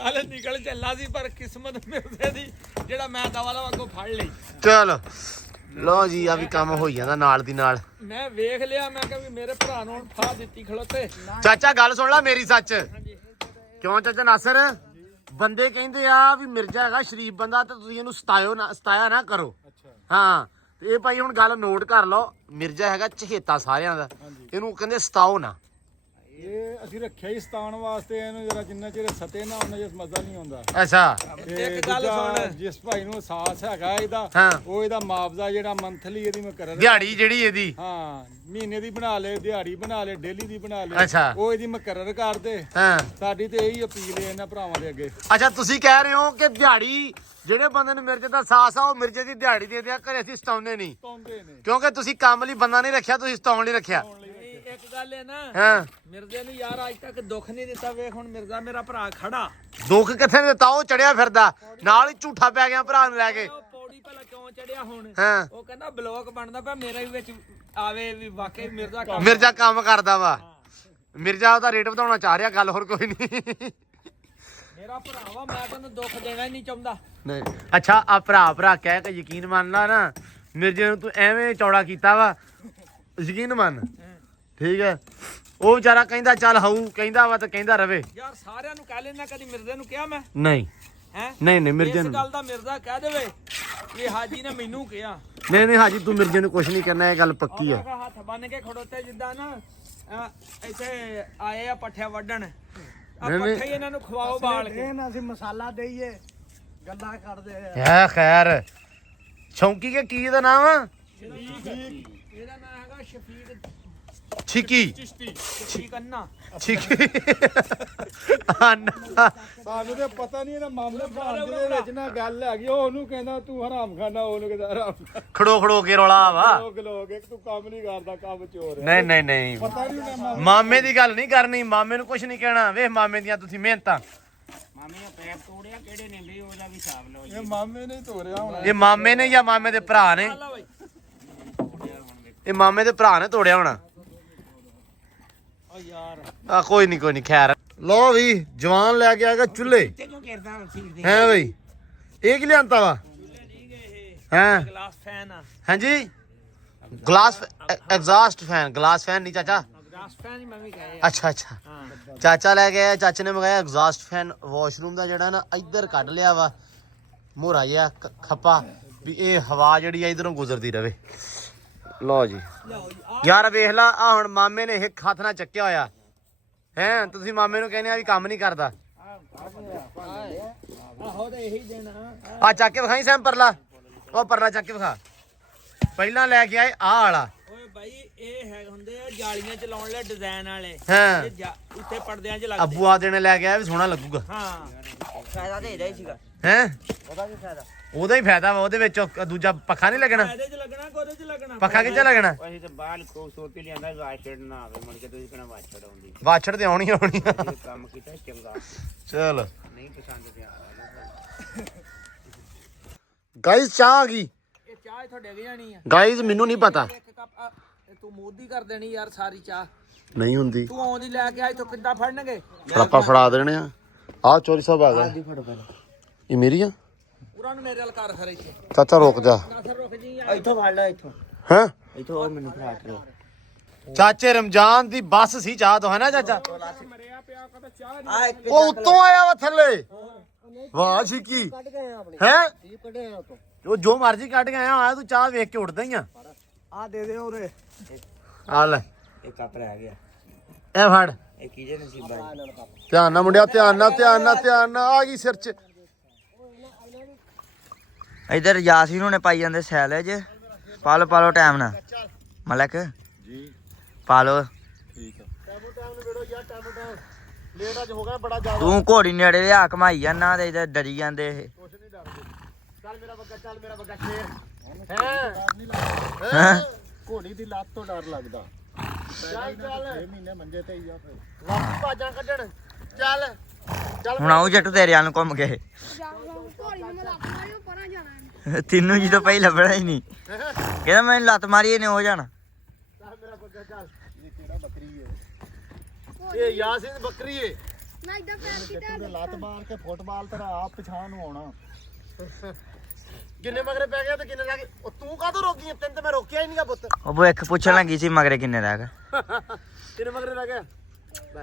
ਹਲੇ ਨਿਕਲ ਚੱਲਾ ਸੀ, ਪਰ ਕਿਸਮਤ ਮਿਲਦੇ ਦੀ ਜਿਹੜਾ ਮੈਂ ਦਵਾ ਅੱਗੋਂ ਫੜ ਲਈ। ਚਲ ਲੋ ਜੀ ਆ ਵੀ ਕੰਮ ਹੋਈ ਜਾਂਦਾ ਨਾਲ ਦੀ ਨਾਲ। ਮੈਂ ਵੇਖ ਲਿਆ, ਮੈਂ ਕਿਹਾ ਵੀ ਮੇਰੇ ਭਰਾ ਨੂੰ ਫਾਹ ਦਿੱਤੀ ਖਲੋਤੇ। ਚਾਚਾ ਗੱਲ ਸੁਣ ਲੈ ਮੇਰੀ ਸੱਚ। ਕਿਉਂ ਚਾਚਾ ਨਾਸਰ? ਬੰਦੇ ਕਹਿੰਦੇ ਆ ਵੀ ਮਿਰਜ਼ਾ ਹੈਗਾ ਸ਼ਰੀਫ ਬੰਦਾ ਤੇ ਤੁਸੀਂ ਇਹਨੂੰ ਸਤਾਇਆ ਨਾ ਕਰੋ। ਹਾਂ ਤੇ ਇਹ ਭਾਈ ਹੁਣ ਗੱਲ ਨੋਟ ਕਰ ਲਓ। ਮਿਰਜ਼ਾ ਹੈਗਾ ਚਹੇਤਾ ਸਾਰਿਆਂ ਦਾ, ਇਹਨੂੰ ਕਹਿੰਦੇ ਸਤਾਓ ਨਾ। ਇਹ ਅਸੀਂ ਰੱਖਿਆ ਹੀ ਸਤਾਉਣ ਵਾਸਤੇ ਇਹਨੂੰ, ਜਰਾ ਜਿੰਨਾ ਚਿਰ ਸਤੇ ਨਾ ਉਹਨਾਂ ਚਿਰ ਮਜ਼ਾ ਨਹੀਂ ਆਉਂਦਾ। ਅੱਛਾ ਇੱਕ ਗੱਲ ਸੁਣ, ਜਿਸ ਭਾਈ ਨੂੰ ਅਹਿਸਾਸ ਹੈਗਾ ਇਹਦਾ, ਹਾਂ ਉਹ ਇਹਦਾ ਮੁਆਵਜ਼ਾ ਜਿਹੜਾ ਮੰਥਲੀ ਇਹਦੀ ਮੁਕਰਰ, ਦਿਹਾੜੀ ਜਿਹੜੀ ਇਹਦੀ, ਹਾਂ ਮਹੀਨੇ ਦੀ ਬਣਾ ਲੇ, ਦਿਹਾੜੀ ਬਣਾ ਲੇ, ਡੇਲੀ ਦੀ ਬਣਾ ਲੇ, ਅੱਛਾ ਉਹ ਇਹਦੀ ਮੁਕਰਰ ਕਰ ਦੇ। ਹਾਂ ਸਾਡੀ ਤੇ ਇਹੀ ਅਪੀਲ ਹੈ ਇਹਨਾਂ ਭਰਾਵਾਂ ਦੇ ਅੱਗੇ। ਅੱਛਾ ਤੁਸੀਂ ਕਹਿ ਰਹੇ ਹੋ ਕਿ ਦਿਹਾੜੀ ਜਿਹੜੇ ਬੰਦੇ ਨੂੰ ਮਿਰਜ਼ੇ ਦਾ ਸਾਹਸ ਆ ਉਹ ਮਿਰਜ਼ੇ ਦੀ ਦਿਹਾੜੀ ਦੇ ਦਿਆ ਘਰੇ। ਅਸੀਂ ਸਤਾਉਂਦੇ ਨਹੀਂ ਪਾਉਂਦੇ ਨੇ ਕਿਉਂਕਿ ਤੁਸੀਂ ਕੰਮ ਲਈ ਬੰਦਾ ਨਹੀਂ ਰੱਖਿਆ, ਤੁਸੀਂ ਸਤਾਉਣ ਲਈ ਰੱਖਿਆ। ਇੱਕ ਗੱਲ ਹੈ ਨਾ, ਹਾਂ ਮਿਰਜ਼ੇ ਨੂੰ ਯਾਰ ਅੱਜ ਤੱਕ ਦੁੱਖ ਨਹੀਂ ਦਿੱਤਾ। ਵੇਖ ਹੁਣ ਮਿਰਜ਼ਾ ਮੇਰਾ ਭਰਾ ਖੜਾ, ਦੁੱਖ ਕਿੱਥੇ ਨੀ ਦਿੱਤਾ? ਉਹ ਚੜਿਆ ਫਿਰਦਾ ਨਾਲ ਹੀ ਝੂਠਾ ਪੈ ਗਿਆ ਭਰਾ ਨੂੰ ਲੈ ਕੇ। ਉਹ ਪੌੜੀ ਭਲਾ ਕਿਉਂ ਚੜਿਆ ਹੁਣ? ਹਾਂ ਉਹ ਕਹਿੰਦਾ ਬਲੌਕ ਬਣਦਾ ਪਿਆ ਮੇਰਾ ਵੀ ਵਿੱਚ ਆਵੇ ਵੀ ਵਾਕਈ ਮਿਰਜ਼ਾ ਕੰਮ ਮਿਰਜ਼ਾ ਕੰਮ ਕਰਦਾ ਵਾ। ਮਿਰਜ਼ਾ ਉਹਦਾ ਰੇਟ ਵਧਾਉਣਾ ਚਾਹ ਰਿਹਾ, ਗੱਲ ਹੋਰ ਕੋਈ ਨਹੀਂ। ਮੇਰਾ ਭਰਾ ਵਾ, ਮੈਂ ਤੈਨੂੰ ਦੁੱਖ ਦੇਣਾ ਹੀ ਨਹੀਂ ਚਾਹੁੰਦਾ। ਨਹੀਂ ਅੱਛਾ ਆ ਭਰਾ ਕਹਿ ਕੇ ਯਕੀਨ ਮੰਨ ਲਾ ਨਾ। ਮਿਰਜ਼ੇ ਨੂੰ ਤੂੰ ਐਵੇਂ ਚੌੜਾ ਕੀਤਾ ਵਾ, ਯਕੀਨ ਮੰਨ। ਠੀਕ ਹੈ ਉਹ ਵਿਚਾਰਾ ਕਹਿੰਦਾ ਚੱਲ ਹਊ ਕਹਿੰਦਾ ਵਾ ਤੇ ਕਹਿੰਦਾ ਰਵੇ। ਯਾਰ ਸਾਰਿਆਂ ਨੂੰ ਕਹਿ ਲੈਣਾ, ਕਦੀ ਮਿਰਜ਼ੇ ਨੂੰ ਕਿਹਾ ਮੈਂ? ਨਹੀਂ ਹੈ ਨਹੀਂ ਮਿਰਜ਼ੇ ਇਸ ਨੂੰ ਗੱਲ ਦਾ ਮਿਰਜ਼ਾ ਕਹਿ ਦੇਵੇ ਇਹ ਹਾਜੀ ਨੇ ਮੈਨੂੰ ਕਿਹਾ। ਨਹੀਂ ਹਾਜੀ ਤੂੰ ਮਿਰਜ਼ੇ ਨੂੰ ਕੁਛ ਨਹੀਂ ਕਰਨਾ, ਇਹ ਗੱਲ ਪੱਕੀ ਆ। ਉਹਦਾ ਹੱਥ ਬੰਨ ਕੇ ਖੜੋਤੇ ਜਿੱਦਾਂ ਨਾ ਇੱਥੇ ਆਏ ਆ ਪੱਠੇ ਵੱਢਣ, ਆ ਪੱਠੇ ਇਹਨਾਂ ਨੂੰ ਖਵਾਓ ਬਾਲ ਕੇ। ਅਸੀਂ ਮਸਾਲਾ ਦੇਈਏ, ਗੱਲਾਂ ਕਰਦੇ ਹੈ ਖੈਰ ਸ਼ੌਂਕੀ ਕੇ ਕੀ ਇਹਦਾ ਨਾਮ ਆ? ਇਹਦਾ ਨਾਮ ਹੈਗਾ ਸ਼ਫੀਕ ਛਿੱਕੀ ਸ਼ਫੀਕ ਅੰਨਾ। ਛਿੱਕੀ ਸਾਨੂੰ ਤੇ ਪਤਾ ਨਹੀਂ ਇਹਦਾ ਮਾਮਲੇ ਭਾਂਜ ਦੇ ਵਿੱਚ ਨਾ ਗੱਲ ਹੈਗੀ। ਉਹ ਉਹਨੂੰ ਕਹਿੰਦਾ ਤੂੰ ਹਰਾਮ ਖਾਨਾ, ਉਹਨੂੰ ਕਹਿੰਦਾ ਹਰਾਮ ਖੜੋ ਕੇ ਰੌਲਾ ਵਾ। ਲੋਕ ਇੱਕ ਤੂੰ ਕੰਮ ਨਹੀਂ ਕਰਦਾ, ਕੰਮ ਚੋਰ ਹੈ। ਨਹੀਂ ਪਤਾ ਨਹੀਂ ਉਹਨੇ ਮਾਮੇ ਦੀ ਗੱਲ ਨਹੀਂ ਕਰਨੀ, ਮਾਮੇ ਨੂੰ ਕੁਛ ਨਹੀਂ ਕਹਿਣਾ। ਵੇਖ ਮਾਮੇ ਦੀਆਂ ਤੁਸੀਂ ਮਿਹਨਤਾਂ। ਮਾਮੇ ਨੇ ਪੈਰ ਤੋੜਿਆ ਕਿਹੜੇ ਨੇ ਵੀ ਉਹਦਾ ਵੀ ਹਿਸਾਬ ਲਓ ਜੀ। ਇਹ ਮਾਮੇ ਨੇ ਤੋਰਿਆ ਹੋਣਾ। ਇਹ ਮਾਮੇ ਨੇ ਜਾਂ ਮਾਮੇ ਦੇ ਭਰਾ ਨੇ? ਇਹ ਮਾਮੇ ਦੇ ਭਰਾ ਨੇ ਤੋੜਿਆ ਹੋਣਾ। ਓ ਯਾਰ ਆ ਕੋਈ ਨਹੀਂ ਖੈਰ। ਲੋ ਵੀ ਜਵਾਨ ਲੈ ਕੇ ਆ ਗਿਆ ਚੁੱਲ੍ਹੇ। ਕਿਉਂ ਕਰਦਾ ਸੀਟ ਦੇ? ਹੈ ਬਈ ਇਹ ਕੀ ਲਿਆਂਤਾ ਵਾ? ਹਾਂ ਗਲਾਸ ਫੈਨ ਆ। ਹਾਂਜੀ glass exhaust fan, glass fan ਨਹੀਂ ਚਾਚਾ। ਗਲਾਸ ਫੈਨ ਹੀ ਮੈਂ ਵੀ ਕਹੇ। ਅੱਛਾ ਹਾਂ ਚਾਚਾ ਲੈ ਕੇ ਆਇਆ। ਚਾਚੇ ਨੇ ਮੰਗਾਇਆ ਐਗਜ਼ਾਸਟ ਫੈਨ। ਵਾਸ਼ਰੂਮ ਦਾ ਜਿਹੜਾ ਨਾ ਇੱਧਰ ਕੱਢ ਲਿਆ ਵਾ ਮੋਹਰਾ ਜਿਹਾ ਖੱਪਾ, ਵੀ ਇਹ ਹਵਾ ਜਿਹੜੀ ਆ ਇਧਰੋਂ ਗੁਜ਼ਰਦੀ ਰਵੇ। ਲਓ ਜੀ ਯਾਰ ਵੇਖ ਲਾ ਆ ਹੁਣ ਮਾਮੇ ਨੇ ਇੱਕ ਹੱਥ ਨਾਲ ਚੱਕਿਆ ਹੋਇਆ ਹੈ। ਤੁਸੀਂ ਮਾਮੇ ਨੂੰ ਕਹਿੰਦੇ ਆ ਵੀ ਕੰਮ ਨਹੀਂ ਕਰਦਾ। ਆਹੋ ਤੇ ਇਹੀ ਦੇਣਾ। ਆ ਚੱਕ ਕੇ ਵਿਖਾਈ ਸੈਮ ਪਰਲਾ, ਉਹ ਪਰਲਾ ਚੱਕ ਕੇ ਵਿਖਾ। ਪਹਿਲਾਂ ਲੈ ਕੇ ਆਏ ਆਹ ਵਾਲਾ, ਓਏ ਭਾਈ ਇਹ ਹੈ ਹੁੰਦੇ ਆ ਜਾਲੀਆਂ ਚ ਲਾਉਣ ਲਈ ਡਿਜ਼ਾਈਨ ਵਾਲੇ ਹਾਂ ਉੱਤੇ ਪਰਦਿਆਂ ਚ ਲੱਗਦੇ ਅੱਬੂ ਆ ਦੇਣੇ ਲੈ ਕੇ ਆਇਆ ਵੀ ਸੋਹਣਾ ਲੱਗੂਗਾ ਹਾਂ ਫਾਇਦਾ ਤੇ ਇਹਦਾ ਹੀ ਸੀਗਾ ਹੈ ਉਹਦਾ ਕੀ ਫਾਇਦਾ ਉਹਦਾ ਹੀ ਫਾਇਦਾ ਵਾ ਉਹਦੇ ਵਿੱਚ ਉਹ ਦੂਜਾ ਪੱਖਾ ਨਹੀਂ ਲੱਗਣਾ ਇਹਦੇ ਚ ਲੱਗਣਾ ਕੋਦੇ ਚ ਲੱਗਣਾ ਪੱਖਾ ਕਿੱਥੇ ਲੱਗਣਾ ਅਸੀਂ ਤੇ ਬਾਹਰ ਕੋ ਸੋਤੀ ਲਿਆਂਦਾ ਵਾਸ਼ੜ ਨਾ ਆਵੇ ਮੁੜ ਕੇ ਤੁਸੀਂ ਕਿਹਨਾਂ ਵਾਸ਼ੜ ਆਉਂਦੀ ਵਾਛੜ ਤੇ ਆਉਣੀ ਆਉਣੀ ਆ। ਇਹ ਕੰਮ ਕੀਤਾ ਚੰਗਾ ਚਲ ਨਹੀਂ ਪਸੰਦ ਤੇ ਆ ਗਾਇਸ ਚਾਹ ਆ ਗਈ ਇਹ ਚਾਹ ਇੱਥੋਂ ਡਿੱਗ ਜਾਣੀ ਆ ਗਾਇਸ ਮੈਨੂੰ ਨਹੀਂ ਪਤਾ ਇੱਕ ਕੱਪ ਤੂੰ ਮੋਦੀ ਕਰ ਦੇਣੀ ਯਾਰ ਸਾਰੀ ਚਾਹ ਨਹੀਂ ਹੁੰਦੀ ਤੂੰ ਆਉਂਦੀ ਲੈ ਕੇ ਆ ਇੱਥੋਂ ਕਿੱਦਾਂ ਫੜਨਗੇ ਪਰ ਆਪਾਂ ਫੜਾ ਦੇਣੇ ਆ ਚੋਰੀ ਸਾਹਿਬ ਆ ਗਏ ਇਹ ਮੇਰੀ ਆ ਪੂਰਾ ਨੂੰ ਮੇਰੇ ਨਾਲ ਕਰ ਖਰੇ ਇੱਥੇ ਚਾਚਾ ਰੁਕ ਜਾ ਨਾਸਰ ਰੁਕ ਜੀ ਇੱਥੋਂ ਫੜ ਲੈ ਇੱਥੋਂ ਹੈ ਇੱਥੋਂ ਹੋਰ ਮੈਨੂੰ ਫੜਾ ਕੇ ਚਾਚੇ ਰਮਜ਼ਾਨ ਦੀ ਬੱਸ ਸੀ ਚਾਹ ਤੋਂ ਹੈ ਨਾ ਚਾਚਾ ਮਰਿਆ ਪਿਆ ਕਦਾ ਚਾਹ ਆ ਇੱਕ ਉਹ ਉੱਤੋਂ ਆਇਆ ਵਾ ਥੱਲੇ ਵਾਹ ਸ਼ਿਕੀ ਕੱਢ ਗਏ ਆਪਣੇ ਹੈ ਕੀ ਕੱਢੇ ਆ ਉਤੋਂ ਉਹ ਜੋ ਮਰਜ਼ੀ ਕੱਢ ਕੇ ਆਇਆ ਤੂੰ ਚਾਹ ਵੇਖ ਕੇ ਉੱਠਦਾ ਹੀ ਆ ਆ ਦੇ ਦੇ ਉਹਦੇ ਆ ਲੈ ਇੱਕ ਕੱਪ ਰਹਿ ਗਿਆ ਇਹ ਫੜ ਇਹ ਕੀਜੇ ਨਸੀਬਾਂ ਧਿਆਨ ਨਾਲ ਮੁੰਡਿਆ ਧਿਆਨ ਨਾਲ ਆ ਗਈ ਸਿਰ 'ਚ ਇਧਰ ਯਾਸੀਨ ਨੇ ਪਾਈ ਜਾਂਦੇ ਸੈਲੇਜ ਪਾ ਲਓ ਟਾਈਮ ਨਾਲ ਮਲਕ ਜੀ ਪਾ ਲਓ ਠੀਕ ਆ ਲੇਟ ਅੱਜ ਹੋ ਗਿਆ ਬੜਾ ਜ਼ਿਆਦਾ ਤੂੰ ਘੋੜੀ ਨੇੜੇ ਲਿਆ ਘਮਾਈ ਜਾਂਦਾ ਤੇ ਇਧਰ ਡਰੀ ਜਾਂਦੇ ਇਹ ਕੁਛ ਨਹੀਂ ਡਰਦੇ ਚੱਲ ਮੇਰਾ ਬੱਗਾ ਸ਼ੇਰ ਹੈਂ? ਘੋੜੀ ਦੀ ਲੱਤ ਤੋਂ ਡਰ ਲੱਗਦਾ ਚੱਲ 6 ਮਹੀਨੇ ਮੰਜੇ ਤੇ ਹੀ ਆ ਫਿਰ ਲੱਤ ਬਾਜਾਂ ਕੱਢਣ ਚੱਲ ਹੁਣ ਆਉ ਜੱਟੂ ਤੇਰੇ ਵੱਲ ਨੂੰ ਘੁੰਮ ਕੇ ਤੈਨੂੰ ਜਦੋਂ ਪਹਿਲਾਂ ਲੱਭਣਾ ਹੀ ਨਹੀਂ ਕਹਿੰਦਾ ਮੈਨੂੰ ਲੱਤ ਮਾਰੀ ਇਹਨੇ ਹੋ ਜਾਣਾ ਚੱਲ ਮੇਰਾ ਬੱਗਾ ਚੱਲ ਇਹ ਕਿਹੜਾ ਬੱਕਰੀ ਹੈ ਇਹ ਯਾਸੀਨ ਬੱਕਰੀ ਏ ਤੇ ਲੱਤ ਮਾਰ ਕੇ ਫੁੱਟਬਾਲ ਤੇਰਾ ਆਪ ਪਛਾਣ ਨੂੰ ਆਉਣਾ ਕਿੰਨੇ ਮਗਰੇ ਪੈ ਗਿਆ ਤੇ ਕਿੰਨੇ ਲੱਗੇ ਉਹ ਤੂੰ ਕਾਹਤੋਂ ਰੋਕੀ ਆਂ? ਤੈਨੂੰ ਤੇ ਮੈਂ ਰੋਕਿਆ ਹੀ ਨਹੀਂਗਾ ਪੁੱਤ ਉਹ ਬੋ ਇੱਕ ਪੁੱਛਣ ਲੱਗੀ ਸੀ ਮਗਰੇ ਕਿੰਨੇ ਰਹਿ ਗਏ ਕਿੰਨੇ ਮਗਰੇ ਲੱਗ ਗਿਆ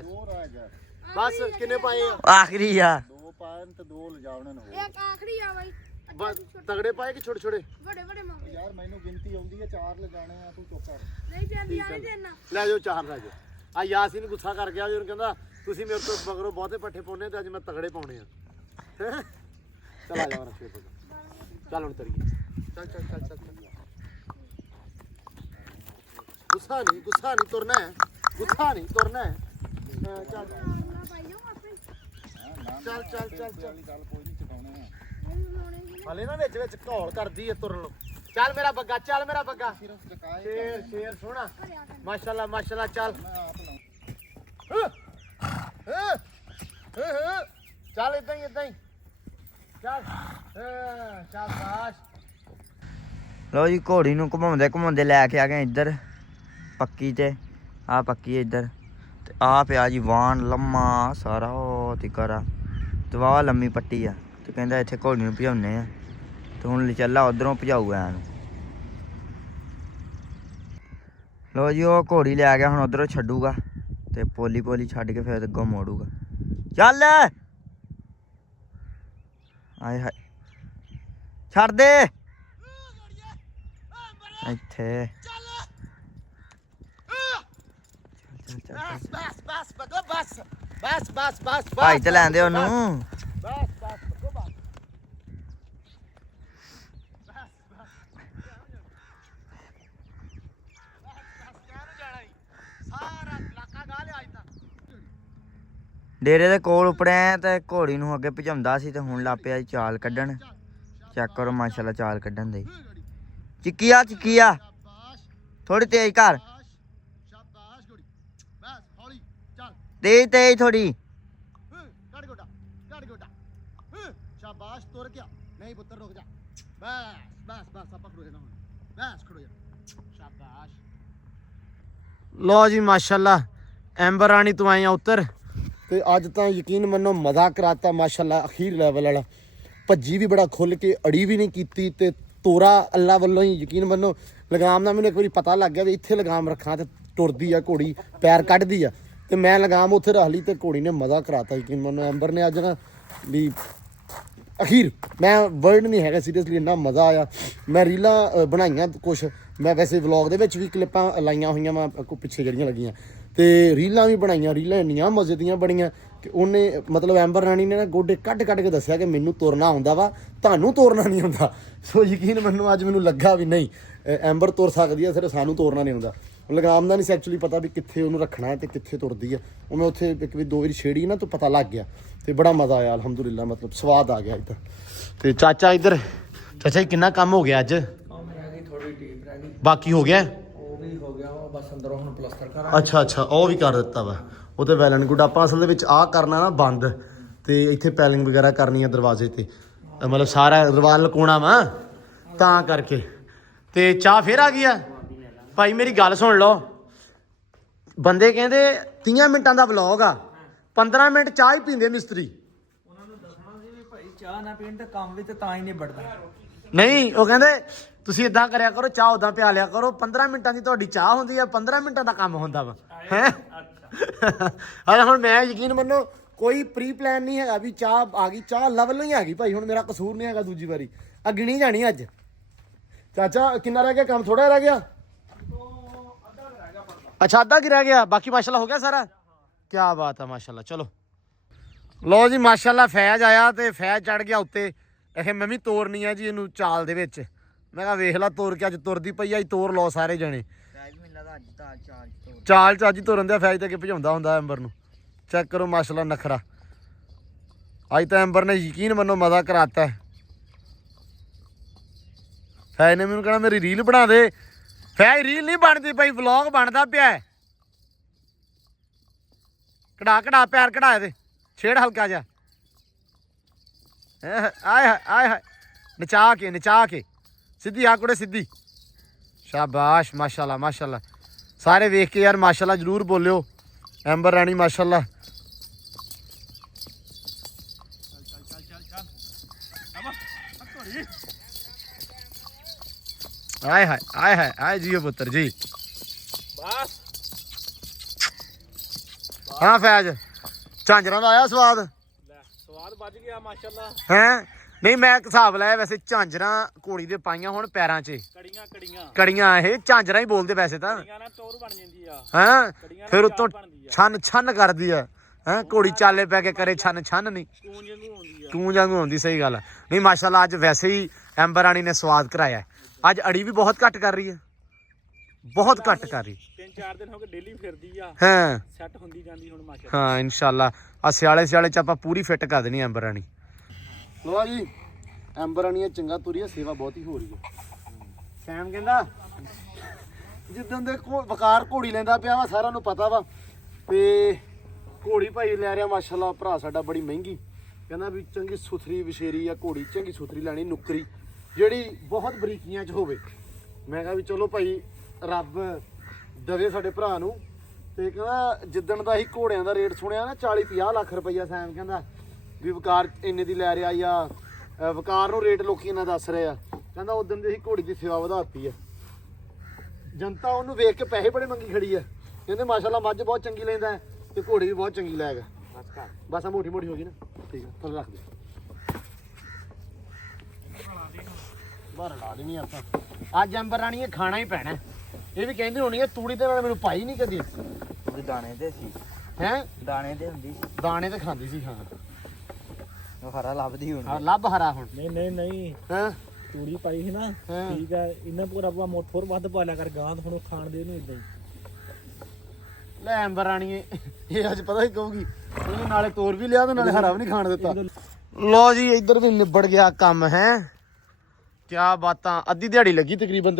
ਦੋ ਰਹਿ ਗਿਆ ਬਸ ਕਿੰਨੇ ਪਾਏ ਆ ਆਖਰੀ ਆ ਦੋ ਪਾਇਨ ਤੇ ਦੋ ਲਿਜਾਵਣੇ ਨੂੰ ਇੱਕ ਆਖਰੀ ਆ ਬਾਈ ਬਸ ਤਗੜੇ ਪਾਏ ਕਿ ਛੋਟੇ ਛੋਟੇ ਵੱਡੇ ਵੱਡੇ ਮੰਗ ਯਾਰ ਮੈਨੂੰ ਗਿਣਤੀ ਆਉਂਦੀ ਹੈ 4 ਲਿਜਾਣੇ ਆ ਤੂੰ ਚੁੱਪ ਕਰ ਨਹੀਂ ਜਾਂਦੀ ਆ ਨਹੀਂ ਦੇਣਾ ਲੈ ਜਾਓ ਚਾਰ ਲੈ ਜਾਓ ਆ ਯਾਸੀਨ ਗੁੱਸਾ ਕਰ ਗਿਆ ਉਹਨੂੰ ਕਹਿੰਦਾ ਤੁਸੀਂ ਮੇਰੇ ਤੋਂ ਮਗਰੋਂ ਬਹੁਤੇ ਪੱਠੇ ਪਾਉਣੇ ਤੇ ਅੱਜ ਮੈਂ ਤਗੜੇ ਪਾਉਣੇ ਆ ਹੈਂ? ਚੱਲ ਆ ਜਾ ਰੱਖੇ ਚੱਲ ਹੁਣ ਤਰੀਏ ਚੱਲ ਗੁੱਸਾ ਨਹੀਂ ਤੁਰਨਾ ਹੈ ਗੁੱਸਾ ਨਹੀਂ ਤੁਰਨਾ ਹੈ ਹਾਂ, ਚੱਲ ਨਾ ਪਾਈ ਜਾਓ ਆਪੇ ਚੱਲ ਗੱਲ ਕੋਈ ਨਹੀਂ ਚਕਾਉਣੇ ਆ ਨਹੀਂ ਲਾਉਣੇ ਜੀ ਹਲੇ ਨਾ ਵਿੱਚ ਘੌਲ ਕਰਦੀ ਹੈ ਤੁਰਨ ਨੂੰ ਚੱਲ ਮੇਰਾ ਬੱਗਾ ਸਿਰਫ ਚਕਾਏ ਸ਼ੇਰ ਸੋਹਣਾ ਮਾਸ਼ਾਅੱਲਾ ਚੱਲ ਮੈਂ ਆਪ ਲਾਉਂ ਚੱਲ ਇਦਾਂ ਹੀ ਚੱਲ ਸ਼ਾਬਾਸ਼ ਲਓ ਜੀ ਘੋੜੀ ਨੂੰ ਘੁਮਾਉਂਦੇ ਲੈ ਕੇ ਆ ਗਏ ਇੱਧਰ ਪੱਕੀ ਤੇ ਆ ਪੱਕੀ ਇੱਧਰ ਤੇ ਆ ਪਿਆ ਜੀ ਵਾਣ ਲੰਮਾ ਸਾਰਾ ਉਹ ਤਿਕਰਾ ਤੇ ਵਾਹ ਲੰਮੀ ਪੱਟੀ ਆ ਤੇ ਕਹਿੰਦਾ ਇੱਥੇ ਘੋੜੀ ਨੂੰ ਭਜਾਉਨੇ ਆ ਤੇ ਹੁਣ ਚੱਲਾ ਉਧਰੋਂ ਭਜਾਊਗਾ ਇਹਨੂੰ ਲਓ ਜੀ ਉਹ ਘੋੜੀ ਲੈ ਗਿਆ ਹੁਣ ਉਧਰੋਂ ਛੱਡੂਗਾ ਤੇ ਪੋਲੀ ਛੱਡ ਕੇ ਫਿਰ ਅੱਗੋਂ ਮੋੜੂਗਾ ਚੱਲ ਆਏ ਹਾਏ ਛੱਡ ਦੇ ਇੱਥੇ ਬਸ ਭਾਈ ਤੇ ਲੈਂਦੇ ਉਹਨੂੰ ਡੇਰੇ ਦੇ ਕੋਲ ਉਪੜਿਆ ਤੇ ਘੋੜੀ ਨੂੰ ਅੱਗੇ ਭਜਾਉਂਦਾ ਸੀ ਤੇ ਹੁਣ ਲੱਪਿਆ ਚਾਲ ਕੱਢਣ ਚੈੱਕ ਕਰੋ ਮਾਸ਼ਾਅੱਲਾ ਚਾਲ ਕੱਢਣ ਦੇ ਚਿੱਕੀਆ ਥੋੜੀ ਤੇਜ਼ ਕਰ ਸ਼ਾਬਾਸ਼ ਗੋੜੀ ਬਸ ਹੌਲੀ ਚੱਲ ਤੇਜ਼ ਥੋੜੀ ਕੱਢ ਗੋਡਾ ਸ਼ਾਬਾਸ਼ ਤੁਰ ਗਿਆ ਨਹੀਂ ਪੁੱਤਰ ਰੁਕ ਜਾ ਬਸ ਆਪਾਂ ਖੜੋ ਜਾਣਾ ਹੁਣ ਬਸ ਖੜੋ ਜਾ ਸ਼ਾਬਾਸ਼ ਲੋ ਜੀ ਮਾਸ਼ਾਅੱਲਾ ਐਂਬਰ ਰਾਣੀ ਤੂੰ ਆਇਆ ਉੱਤਰ ਤੇ ਅੱਜ ਤਾਂ ਯਕੀਨ ਮੰਨੋ ਮਜ਼ਾ ਕਰਾਤਾ ਮਾਸ਼ਾਅੱਲਾ ਅਖੀਰ ਲੈਵਲ ਵਾਲਾ ਭੱਜੀ ਵੀ ਬੜਾ ਖੁੱਲ ਕੇ ਅੜੀ ਵੀ ਨਹੀਂ ਕੀਤੀ ਤੇ ਤੋਰਾ ਅੱਲਾ ਵੱਲੋਂ ਹੀ ਯਕੀਨ ਮੰਨੋ ਲਗਾਮ ਦਾ ਮੈਨੂੰ ਇੱਕ ਵਾਰੀ ਪਤਾ ਲੱਗ ਗਿਆ ਵੀ ਇੱਥੇ ਲਗਾਮ ਰੱਖਾਂ ਤੇ ਟੁਰਦੀ ਆ ਘੋੜੀ ਪੈਰ ਕੱਢਦੀ ਆ ਤੇ ਮੈਂ ਲਗਾਮ ਉੱਥੇ ਰੱਖ ਲਈ ਤੇ ਘੋੜੀ ਨੇ ਮਜ਼ਾ ਕਰਾਤਾ ਯਕੀਨ ਮੰਨੋ ਐਂਬਰ ਨੇ ਅੱਜ ਨਾ ਵੀ ਅਖੀਰ ਮੈਂ ਵਰਡ ਨਹੀਂ ਹੈਗਾ ਸੀਰੀਅਸਲੀ ਇੰਨਾ ਮਜ਼ਾ ਆਇਆ ਮੈਂ ਰੀਲਾਂ ਬਣਾਈਆਂ ਕੁਛ ਮੈਂ ਵੈਸੇ ਵਲੌਗ ਦੇ ਵਿੱਚ ਵੀ ਕਲਿੱਪਾਂ ਲਾਈਆਂ ਹੋਈਆਂ ਮੈਂ ਪਿੱਛੇ ਜਿਹੜੀਆਂ ਲੱਗੀਆਂ ਤੇ ਰੀਲਾਂ ਵੀ ਬਣਾਈਆਂ ਰੀਲਾਂ ਇੰਨੀਆਂ ਮਜ਼ੇ ਦੀਆਂ ਬਣੀਆਂ ਕਿ ਉਹਨੇ ਮਤਲਬ ਐਂਬਰ ਰਾਣੀ ਨੇ ਨਾ ਗੋਡੇ ਕੱਢ ਕੇ ਦੱਸਿਆ ਕਿ ਮੈਨੂੰ ਤੁਰਨਾ ਆਉਂਦਾ ਵਾ, ਤੁਹਾਨੂੰ ਤੁਰਨਾ ਨਹੀਂ ਆਉਂਦਾ। ਸੋ ਯਕੀਨ ਮੰਨੋ ਅੱਜ ਮੈਨੂੰ ਲੱਗਾ ਵੀ ਨਹੀਂ ਐਂਬਰ ਤੁਰ ਸਕਦੀ ਆ, ਸਿਰਫ ਸਾਨੂੰ ਤੁਰਨਾ ਨਹੀਂ ਆਉਂਦਾ। ਲਗਾਮ ਦਾ ਨਹੀਂ ਸੀ ਐਕਚੁਅਲੀ ਪਤਾ ਵੀ ਕਿੱਥੇ ਉਹਨੂੰ ਰੱਖਣਾ ਹੈ ਤੇ ਕਿੱਥੇ ਤੁਰਦੀ ਆ। ਉਹ ਮੈਂ ਉੱਥੇ ਇੱਕ ਵੀ 2 ਵਾਰੀ ਛੇੜੀ ਨਾ ਤਾਂ ਪਤਾ ਲੱਗ ਗਿਆ ਤੇ ਬੜਾ ਮਜ਼ਾ ਆਇਆ ਅਲਹਮਦੁਲਿਲਾ, ਮਤਲਬ ਸਵਾਦ ਆ ਗਿਆ ਇੱਧਰ। ਤੇ ਚਾਚਾ ਇੱਧਰ, ਚਾਚਾ ਜੀ ਕਿੰਨਾ ਕੰਮ ਹੋ ਗਿਆ ਅੱਜ? ਥੋੜੀ ਡੀਪ ਰਹਿ ਗਈ, ਬਾਕੀ ਹੋ ਗਿਆ? ਉਹ ਵੀ ਹੋ ਗਿਆ ਵਾ, ਬਸ ਅੰਦਰੋਂ ਹੁਣ ਪਲਸਤਰ ਕਰਾਂਗੇ। ਅੱਛਾ ਉਹ ਵੀ ਕਰ ਦਿੱਤਾ ਵਾ। ਉਹ ਤੇ ਵੈਲ ਐਂਡ ਗੁੱਡ। ਆਪਾਂ ਅਸਲ ਦੇ ਵਿੱਚ ਆਹ ਕਰਨਾ ਨਾ ਬੰਦ, ਤੇ ਇੱਥੇ ਪੈਲਿੰਗ ਵਗੈਰਾ ਕਰਨੀ ਆ ਦਰਵਾਜ਼ੇ ਤੇ, ਮਤਲਬ ਸਾਰਾ ਦਰਵਾਜ਼ਾ ਲਕਾਉਣਾ ਵਾ ਤਾਂ ਕਰਕੇ। ਤੇ ਚਾਹ ਫੇਰ ਆ ਗਈ ਆ ਭਾਈ, ਮੇਰੀ ਗੱਲ ਸੁਣ ਲਓ। ਬੰਦੇ ਕਹਿੰਦੇ 30 ਮਿੰਟਾਂ ਦਾ ਵਲੌਗ ਆ, 15 ਮਿੰਟ ਚਾਹ ਹੀ ਪੀਂਦੇ ਮਿਸਤਰੀ। ਉਹਨਾਂ ਨੂੰ ਦੱਸਣਾ ਸੀ ਵੀ ਭਾਈ ਚਾਹ ਨਾ ਪੀਣ ਤੇ ਕੰਮ ਵੀ ਤੇ ਤਾਂ ਹੀ ਨਹੀਂ ਵੜਦਾ। ਨਹੀਂ, ਉਹ ਕਹਿੰਦੇ ਤੁਸੀਂ ਇਦਾਂ ਕਰਿਆ ਕਰੋ, ਚਾਹ ਉਦਾਂ ਪਿਆ ਲਿਆ ਕਰੋ, 15 ਮਿੰਟਾਂ ਦੀ ਤੁਹਾਡੀ ਚਾਹ ਹੁੰਦੀ ਆ, 15 ਮਿੰਟਾਂ ਦਾ ਕੰਮ ਹੁੰਦਾ ਵਾ ਹੈ। ਹਾਂ ਹੁਣ ਮੈਂ ਯਕੀਨ ਮੰਨੋ ਕੋਈ ਪ੍ਰੀ ਪਲਾਨ ਨਹੀਂ ਹੈਗਾ ਵੀ ਚਾਹ ਆ ਗਈ, ਚਾਹ ਅੱਲਾ ਵੱਲੋਂ ਹੀ ਆ ਗਈ ਭਾਈ। ਹੁਣ ਮੇਰਾ ਕਸੂਰ ਨਹੀਂ ਹੈਗਾ, ਦੂਜੀ ਵਾਰੀ ਅਗਣੀ ਜਾਣੀ ਅੱਜ। ਚਾਚਾ ਕਿੰਨਾ ਰਹਿ ਗਿਆ ਕੰਮ? ਥੋੜਾ ਰਹਿ ਗਿਆ? ਅੱਛਾ ਅੱਧਾ ਕੀ ਰਹਿ ਗਿਆ, ਬਾਕੀ ਮਾਸ਼ਾਅੱਲਾ ਹੋ ਗਿਆ ਸਾਰਾ। ਕੀ ਬਾਤ ਆ ਮਾਸ਼ਾਅੱਲਾ। ਚਲੋ ਲਓ ਜੀ ਮਾਸ਼ਾਅੱਲਾ ਫੈਜ਼ ਆਇਆ ਤੇ ਫੈਜ਼ ਚੜ ਗਿਆ ਉੱਤੇ। ਇਹ ਮੈਂ ਵੀ ਤੋਰਨੀ ਆ ਜੀ ਇਹਨੂੰ ਚਾਲ ਦੇ ਵਿੱਚ। ਮੈਂ ਕਿਹਾ ਵੇਖ ਲਾ ਤੋਰ ਕੇ ਅੱਜ ਤੁਰਦੀ ਪਈ ਆ, ਤੋਰ ਲਓ ਸਾਰੇ ਜਣੇ। ਚਾਲ ਚ ਅੱਜ ਹੀ ਤੁਰਨ ਦਿਆ ਫੈਜ਼ ਤੇ ਅੱਗੇ ਭਜਾਉਂਦਾ ਹੁੰਦਾ ਐਂਬਰ ਨੂੰ। ਚੈੱਕ ਕਰੋ ਮਾਸ਼ਾਅੱਲਾ ਨਖਰਾ। ਅੱਜ ਤਾਂ ਐਂਬਰ ਨੇ ਯਕੀਨ ਮੰਨੋ ਮਜ਼ਾ ਕਰਾਤਾ। ਫੈਜ਼ ਨੇ ਮੈਨੂੰ ਕਹਿਣਾ ਮੇਰੀ ਰੀਲ ਬਣਾ ਦੇ। ਫੈਜ਼ ਰੀਲ ਨਹੀਂ ਬਣਦੀ ਪਈ, ਵਲੌਗ ਬਣਦਾ ਪਿਆ। ਕਢਾ ਪੈਰ ਕਢਾ ਇਹਦੇ, ਛੇੜ ਹਲਕਾ ਜਿਹਾ। ਆਏ ਹਾਏ ਨਚਾ ਕੇ ਸਿੱਧੀ ਆ ਕੁੜੇ, ਸਿੱਧੀ। ਸ਼ਾਬਾਸ਼ ਮਾਸ਼ਾਅੱਲਾ। ਸਾਰੇ ਵੇਖ ਕੇ ਯਾਰ ਮਾਸ਼ਾਅੱਲਾ ਜ਼ਰੂਰ ਬੋਲਿਓ। ਐਂਬਰ ਰਾਣੀ ਮਾਸ਼ਾਅੱਲਾ। ਆਏ ਜੀਓ ਪੁੱਤਰ ਜੀ। ਬਸ ਹਾਂ ਫੈਜ਼ ਝਾਂਜਰਾਂ ਦਾ ਆਇਆ ਸਵਾਦ? ਸਵਾਦ ਵੱਜ ਗਿਆ ਮਾਸ਼ਾਅੱਲਾ। ਹੈ ਨਹੀਂ ਮੈਂ ਹਿਸਾਬ ਲਾਇਆ ਵੈਸੇ ਝਾਂਜਰਾਂ ਘੋੜੀ ਦੇ ਪਾਈਆਂ ਹੁਣ ਪੈਰਾਂ 'ਚ। ਕੜੀਆਂ ਇਹ ਝਾਂਜਰਾਂ ਹੀ ਬੋਲਦੇ ਵੈਸੇ ਤਾਂ। ਟੋਰ ਬਣ ਜਾਂਦੀ ਆ ਹੈਂ ਫਿਰ ਉੱਤੋਂ ਛੰਨ ਕਰਦੀ ਆ। ਹੈਂ ਘੋੜੀ ਚਾਲੇ ਪੈ ਕੇ ਕਰੇ ਛੰਨ ਨਹੀਂ, ਕੂੰਜ ਵਾਂਗੂ ਆਉਂਦੀ। ਸਹੀ ਗੱਲ ਨਹੀਂ ਮਾਸ਼ਾਅੱਲਾ। ਅੱਜ ਵੈਸੇ ਹੀ ਐਂਬਰ ਰਾਣੀ ਨੇ ਸਵਾਦ ਕਰਾਇਆ। ਅੱਜ ਅੜੀ ਵੀ ਬਹੁਤ ਘੱਟ ਕਰ ਰਹੀ ਹੈ, ਬਹੁਤ ਘੱਟ ਕਰ ਰਹੀ। 3-4 ਦਿਨ ਹੋ ਗਏ ਡੇਲੀ ਫਿਰਦੀ ਆ, ਹਾਂ ਸੈੱਟ ਹੁੰਦੀ ਜਾਂਦੀ ਹੁਣ ਮਾਸ਼ਾਅੱਲਾ। ਹਾਂ ਇਨਸ਼ਾਅੱਲਾ ਆ ਸਿਆਲੇ ਚ ਆਪਾਂ ਪੂਰੀ ਫਿੱਟ ਕਰ ਦੇਣੀ ਐਂਬਰ ਰਾਣੀ। ਲੋ ਜੀ ਐਂਬਰ ਰਾਣੀ ਚੰਗਾ ਤੁਰੀ ਹੈ, ਸੇਵਾ ਬਹੁਤ ਹੀ ਹੋ ਰਹੀ ਹੈ। ਸੈਮ ਕਹਿੰਦਾ ਜਿੱਦਣ ਦੇ ਵਕਾਰ ਘੋੜੀ ਲੈਂਦਾ ਪਿਆ ਵਾ ਸਾਰਿਆਂ ਨੂੰ ਪਤਾ ਵਾ। ਤੇ ਘੋੜੀ ਭਾਈ ਲੈ ਰਿਹਾ ਮਾਸ਼ਾਅੱਲਾ, ਭਰਾ ਸਾਡਾ ਬੜੀ ਮਹਿੰਗੀ। ਕਹਿੰਦਾ ਵੀ ਚੰਗੀ ਸੁਥਰੀ ਵਿਸ਼ੇਰੀ ਆ ਘੋੜੀ, ਚੰਗੀ ਸੁਥਰੀ ਲੈਣੀ, ਨੁਕਰੀ ਜਿਹੜੀ ਬਹੁਤ ਬਰੀਕੀਆਂ 'ਚ ਹੋਵੇ। ਮੈਂ ਕਿਹਾ ਵੀ ਚਲੋ ਭਾਈ ਰੱਬ ਦਵੇ ਸਾਡੇ ਭਰਾ ਨੂੰ। ਤੇ ਕਹਿੰਦਾ ਜਿੱਦਣ ਦਾ ਅਸੀਂ ਘੋੜਿਆਂ ਦਾ ਰੇਟ ਸੁਣਿਆ ਨਾ 40-50 ਲੱਖ ਰੁਪਈਆ, ਸੈਮ ਕਹਿੰਦਾ ਵੀ ਵਕਾਰ ਇੰਨੇ ਦੀ ਲੈ ਰਿਹਾ ਜਾਂ ਵਕਾਰ ਨੂੰ ਰੇਟ ਲੋਕੀ ਇਹਨਾਂ ਦੱਸ ਰਹੇ ਆ। ਕਹਿੰਦਾ ਉਦੋਂ ਦੀ ਅਸੀਂ ਘੋੜੀ ਦੀ ਸੇਵਾ ਵਧਾਤੀ ਆ। ਜਨਤਾ ਉਹਨੂੰ ਵੇਖ ਕੇ ਪੈਸੇ ਬੜੇ ਮੰਗੀ ਖੜੀ ਆ। ਕਹਿੰਦੇ ਮਾਸ਼ਾਅੱਲਾ ਮੱਝ ਬਹੁਤ ਚੰਗੀ ਲੈਂਦਾ ਤੇ ਘੋੜੀ ਵੀ ਬਹੁਤ ਚੰਗੀ ਲੈ ਗਿਆ। ਬਸ ਆ ਮੋਟੀ ਹੋ ਗਈ ਨਾ, ਠੀਕ ਆ ਥੱਲੇ ਰੱਖ ਦੇ। ਬਾਹਰ ਲਾ ਦੇਣੀ ਆਪਾਂ ਅੱਜ ਐਂਬਰ ਰਾਣੀ ਖਾਣਾ ਹੀ ਪੈਣਾ। ਇਹ ਵੀ ਕਹਿੰਦੀ ਹੋਣੀ ਹੈ ਤੂੜੀ ਦੇ ਨਾਲ ਮੈਨੂੰ ਪਾਈ ਨਹੀਂ ਕਦੀ। ਉਹਦੇ ਦਾਣੇ ਤੇ ਸੀ ਹੈ ਦਾਣੇ ਤੇ ਹੁੰਦੀ ਸੀ, ਦਾਣੇ ਤੇ ਖਾਂਦੀ ਸੀ। ਹਾਂ ਉਹ ਹਰਾ ਲੱਭਦੀ ਹੁਣ। ਹਾਂ ਲੱਭ ਹਰਾ ਹੁਣ। ਨਹੀਂ ਹਾਂ ਤੂੜੀ ਪਾਈ ਸੀ ਨਾ, ਠੀਕ ਆ। ਇਹਨਾਂ ਪੂਰਾ ਮੋਟਰ ਵੱਧ ਪਾ ਲਿਆ ਕਰ ਗਾਂ, ਹੁਣ ਖਾਣ ਦੇ ਨੂੰ ਇਦਾਂ ਹੀ ਲੈ ਐਂਬਰ ਰਾਣੀ ਇਹ ਅੱਜ ਪਤਾ ਹੀ ਕਹੂਗੀ ਉਹਨੇ ਨਾਲੇ ਤੋਰ ਵੀ ਲਿਆ ਤੇ ਨਾਲੇ ਹਰਾ ਵੀ ਨਹੀਂ ਖਾਣ ਦਿੱਤਾ। ਲੋ ਜੀ ਇੱਧਰ ਵੀ ਨਿਬੜ ਗਿਆ ਕੰਮ ਹੈ। ਕਿਆ ਬਾਤਾਂ। ਅੱਧੀ ਦਿਹਾੜੀ ਲੱਗੀ ਤਕਰੀਬਨ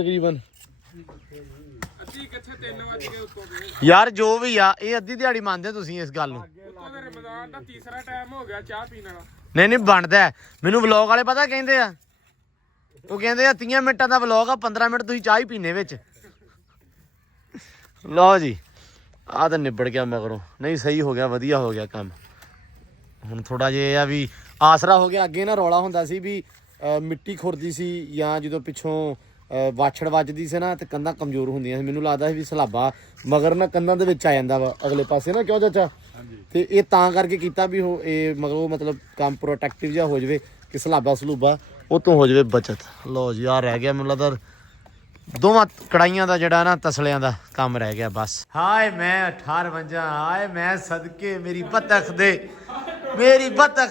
ਅੱਧੀ ਕਿੱਥੇ 3 ਵਜ ਗਏ ਉੱਤੋਂ ਦੇ ਯਾਰ। ਜੋ ਵੀ ਆ ਇਹ ਅੱਧੀ ਦਿਹਾੜੀ ਮੰਨਦੇ ਤੁਸੀਂ ਇਸ ਗੱਲ ਨੂੰ। ਉੱਤੋਂ ਦੇ ਰਮਜ਼ਾਨ ਦਾ ਤੀਸਰਾ ਟਾਈਮ ਹੋ ਗਿਆ ਚਾਹ ਪੀਣ ਵਾਲਾ। ਨਹੀਂ ਬਣਦਾ। ਮੈਨੂੰ ਵਲੌਗ ਵਾਲੇ ਪਤਾ ਕਹਿੰਦੇ ਆ, ਉਹ ਕਹਿੰਦੇ ਆ 30 ਮਿੰਟਾਂ ਦਾ ਵਲੌਗ ਆ, 15 ਮਿੰਟ ਤੁਸੀਂ ਚਾਹ ਹੀ ਪੀਣੇ ਵਿੱਚ। ਲਓ ਜੀ ਆਹ ਤਾਂ ਨਿਬੜ ਗਿਆ ਮਗਰੋਂ। ਨਹੀਂ ਸਹੀ ਹੋ ਗਿਆ, ਵਧੀਆ ਹੋ ਗਿਆ ਕੰਮ। ਹੁਣ ਥੋੜਾ ਜਿਹਾ ਇਹ ਆ ਵੀ ਆਸਰਾ ਹੋ ਗਿਆ। ਅੱਗੇ ਨਾ ਰੌਲਾ ਹੁੰਦਾ ਸੀ ਵੀ ਮਿੱਟੀ ਖੁਰਦੀ ਸੀ ਜਾਂ ਜਦੋਂ ਪਿੱਛੋਂ ਵਾਛੜ ਵੱਜਦੀ ਸੀ ਨਾ ਤੇ ਕੰਧਾਂ ਕਮਜ਼ੋਰ ਹੁੰਦੀਆਂ ਸੀ। ਮੈਨੂੰ ਲੱਗਦਾ ਸੀ ਵੀ ਸਲਾਬਾ ਮਗਰ ਨਾ ਕੰਧਾਂ ਦੇ ਵਿੱਚ ਆ ਜਾਂਦਾ ਵਾ ਅਗਲੇ ਪਾਸੇ ਨਾ, ਕਿਉਂ ਚਾਚਾ? ਤੇ ਇਹ ਤਾਂ ਕਰਕੇ ਕੀਤਾ ਵੀ ਉਹ ਇਹ ਮਗਰੋਂ ਮਤਲਬ ਕੰਮ ਪ੍ਰੋਟੈਕਟਿਵ ਜਿਹਾ ਹੋ ਜਾਵੇ ਕਿ ਸਲਾਬਾ ਸਲੂਬਾ ਉਹ ਤੋਂ ਹੋ ਜਾਵੇ ਬਚਤ। ਲਓ ਜੀ ਆ ਰਹਿ ਗਿਆ ਮੈਨੂੰ ਲੱਗਦਾ ਦੋਵਾਂ ਕੜਾਈਆਂ ਦਾ ਜਿਹੜਾ ਨਾ ਤਸਲਿਆਂ ਦਾ ਕੰਮ ਰਹਿ ਗਿਆ ਬਸ। ਹਾਏ ਮੈਂ 18 ਵੰਜਾਂ, ਹਾਏ ਮੈਂ ਸਦਕੇ ਮੇਰੀ ਬਤਖ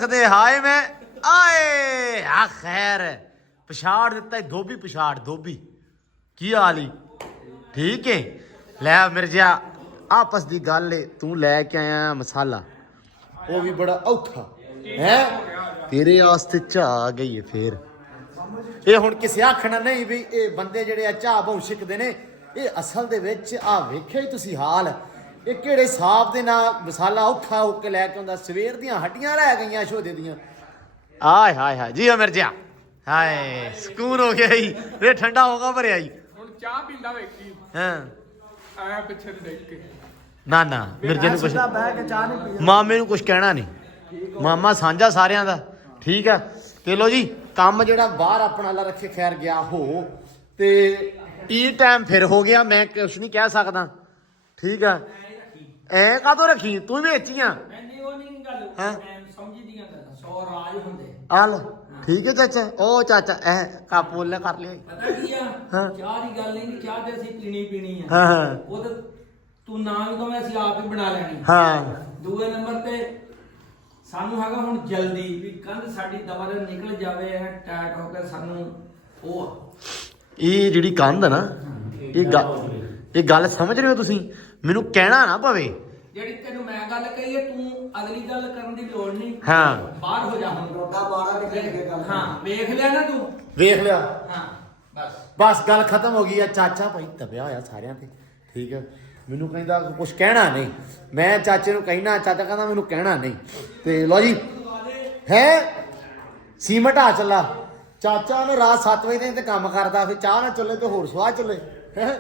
ਦੇ ਹਾਏ ਮੈਂ ਆਏ ਆ ਖੈਰ ਪਛਾੜ ਦਿੱਤਾ ਧੋਬੀ ਪਛਾੜ ਧੋਬੀ ਕੀ ਹਾਲ ਈ ਠੀਕ ਏ। ਲੈ ਮਿਰਜ਼ਾ ਆਪਸ ਦੀ ਗੱਲ ਏ ਤੂੰ ਲੈ ਕੇ ਆਇਆ ਮਸਾਲਾ ਉਹ ਵੀ ਬੜਾ ਔਖਾ ਹੈ ਤੇਰੇ ਵਾਸਤੇ ਚਾਹ ਗਈ ਏ ਫੇਰ। ਇਹ ਹੁਣ ਕਿਸੇ ਆਖਣਾ ਨਹੀਂ ਵੀ ਇਹ ਬੰਦੇ ਜਿਹੜੇ ਆ ਚਾਹ ਬਹੁ ਛਿਕਦੇ ਨੇ ਇਹ ਅਸਲ ਦੇ ਵਿੱਚ ਆ ਵੇਖਿਆ ਹੀ ਤੁਸੀਂ ਹਾਲ ਇਹ ਕਿਹੜੇ ਹਿਸਾਬ ਦੇ ਨਾਲ ਮਸਾਲਾ ਔਖਾ ਹੋ ਕੇ ਲੈ ਕੇ ਆਉਂਦਾ ਸਵੇਰ ਦੀਆਂ ਹੱਡੀਆਂ ਰਹਿ ਗਈਆਂ ਸ਼ੋਦੇ ਦੀਆਂ। ਆਏ ਹਾਏ ਹਾਏ ਜੀ ਮਿਰਜ਼ਾ ਹਾਏ ਸਕੂਨ ਹੋ ਗਿਆ ਜੀ ਇਹ ਠੰਡਾ ਹੋਗਾ ਭਰਿਆ ਜੀ ਹੁਣ ਚਾਹ ਪੀਂਦਾ ਵੇਖੀ ਹਾਂ ਆਇਆ ਪਿੱਛੇ ਨੂੰ ਦੇਖ ਕੇ ਨਾ ਮਿਰਜ਼ੇ ਨੂੰ ਕੁਛ ਮਾਮੇ ਨੂੰ ਕੁਛ ਕਹਿਣਾ ਨਹੀਂ ਮਾਮਾ ਸਾਂਝਾ ਸਾਰਿਆਂ ਦਾ ਠੀਕ ਆ। ਤੇ ਲੋ ਜੀ ਕੰਮ ਜਿਹੜਾ ਬਾਹਰ ਆਪਣਾ ਲਾ ਰੱਖੇ ਖੈਰ ਗਿਆ ਹੋ ਤੇ ਟੀ ਟਾਈਮ ਫਿਰ ਹੋ ਗਿਆ ਮੈਂ ਕੁਛ ਨਹੀਂ ਕਹਿ ਸਕਦਾ ਠੀਕ ਆ। ਐ ਕਾਹਤੋਂ ਰੱਖੀ ਤੂੰ ਵੀ ਵੇਚੀਆਂ ਨਹੀਂ ਉਹ ਨਹੀਂ ਗੱਲ ਹਾਂ ਸਮਝੀ ਦੀਆਂ ਗੱਲਾਂ 100 ਰਾਜ ਹੁੰਦੇ ਆਲ ਠੀਕ ਹੈ ਚਾਚਾ ਉਹ ਚਾਚਾ ਐ ਕਾਪੂਲ ਕਰ ਲਿਆ ਪਤਾ ਕੀ ਆ ਹਾਂ। ਚਾਹ ਦੀ ਗੱਲ ਨਹੀਂ ਚਾਹ ਤੇ ਅਸੀਂ ਪੀਣੀ ਆ ਹਾਂ ਉਹ ਤਾਂ ਤੂੰ ਨਾ ਵੀ ਕਹਵੇਂ ਅਸੀਂ ਆਪ ਹੀ ਬਣਾ ਲੈਣੀ ਹਾਂ ਦੂਏ ਨੰਬਰ ਤੇ ਸਾਨੂੰ ਹੈਗਾ ਹੁਣ ਜਲਦੀ ਵੀ ਕੰਧ ਸਾਡੀ ਦੁਬਾਰਾ ਨਿਕਲ ਜਾਵੇ ਟੈਟ ਹੋ ਕੇ ਸਾਨੂੰ ਉਹ ਆ। ਇਹ ਜਿਹੜੀ ਕੰਧ ਆ ਨਾ ਇਹ ਗੱਲ ਸਮਝ ਰਹੇ ਹੋ ਤੁਸੀਂ ਮੈਨੂੰ ਕਹਿਣਾ ਨਾ ਪਵੇ ਜਿਹੜੀ ਤੈਨੂੰ ਮੈਂ ਗੱਲ ਕਹੀ ਹੈ ਤੂੰ ਅਗਲੀ ਗੱਲ ਕਰਨ ਦੀ ਲੋੜ ਨਹੀਂ ਹਾਂ ਬਾਹਰ ਹੋ ਜਾ ਹੁਣ ਹਾਂ ਵੇਖ ਲਿਆ ਨਾ ਤੂੰ ਵੇਖ ਲਿਆ ਹਾਂ ਬਸ ਗੱਲ ਖਤਮ ਹੋ ਗਈ ਆ। ਚਾਚਾ ਭਾਈ ਤਬਿਆ ਹੋਇਆ ਸਾਰਿਆਂ ਤੇ ਠੀਕ ਹੈ ਮੈਨੂੰ ਕਹਿੰਦਾ ਕੁਝ ਕਹਿਣਾ ਨਹੀਂ ਮੈਂ ਚਾਚੇ ਨੂੰ ਕਹਿਣਾ ਚਾਚਾ ਕਹਿੰਦਾ ਮੈਨੂੰ ਕਹਿਣਾ ਨਹੀਂ ਤੇ ਲੋ ਜੀ ਹੈ ਸੀਮਟ ਆ ਚੱਲਾ ਚਾਚਾ ਨੇ ਰਾਤ 7 ਵਜੇ ਤੇ ਕੰਮ ਕਰਦਾ ਫਿਰ ਚਾਹ ਨਾ ਚੱਲੇ ਤੇ ਹੋਰ ਸਵਾਹ ਚੱਲੇ ਹੈ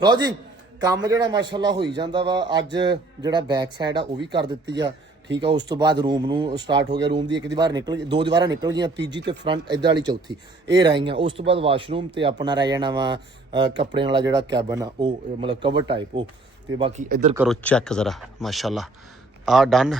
ਲੋ ਜੀ ਕੰਮ ਜਿਹੜਾ ਮਾਸ਼ਾਅੱਲਾ ਹੋਈ ਜਾਂਦਾ ਵਾ ਅੱਜ ਜਿਹੜਾ ਬੈਕ ਸਾਈਡ ਆ ਉਹ ਵੀ ਕਰ ਦਿੱਤੀ ਆ ਠੀਕ ਆ। ਉਸ ਤੋਂ ਬਾਅਦ ਰੂਮ ਨੂੰ ਸਟਾਰਟ ਹੋ ਗਿਆ ਰੂਮ ਦੀ ਇੱਕ ਦੀਵਾਰ ਨਿਕਲ ਗਈ ਦੋ ਦੀਵਾਰਾਂ ਨਿਕਲ ਗਈਆਂ ਤੀਜੀ ਤੇ ਫਰੰਟ ਇੱਧਰ ਵਾਲੀ ਚੌਥੀ ਇਹ ਰਹੀਆਂ। ਉਸ ਤੋਂ ਬਾਅਦ ਵਾਸ਼ਰੂਮ ਤੇ ਆਪਣਾ ਰਹਿ ਜਾਣਾ ਵਾ ਕੱਪੜਿਆਂ ਵਾਲਾ ਜਿਹੜਾ ਕੈਬਨ ਆ ਉਹ ਮਤਲਬ ਕਵਰ ਟਾਈਪ ਉਹ ਤੇ ਬਾਕੀ ਇੱਧਰ ਕਰੋ ਚੈੱਕ ਜ਼ਰਾ ਮਾਸ਼ਾਅੱਲਾ ਆ ਡਨ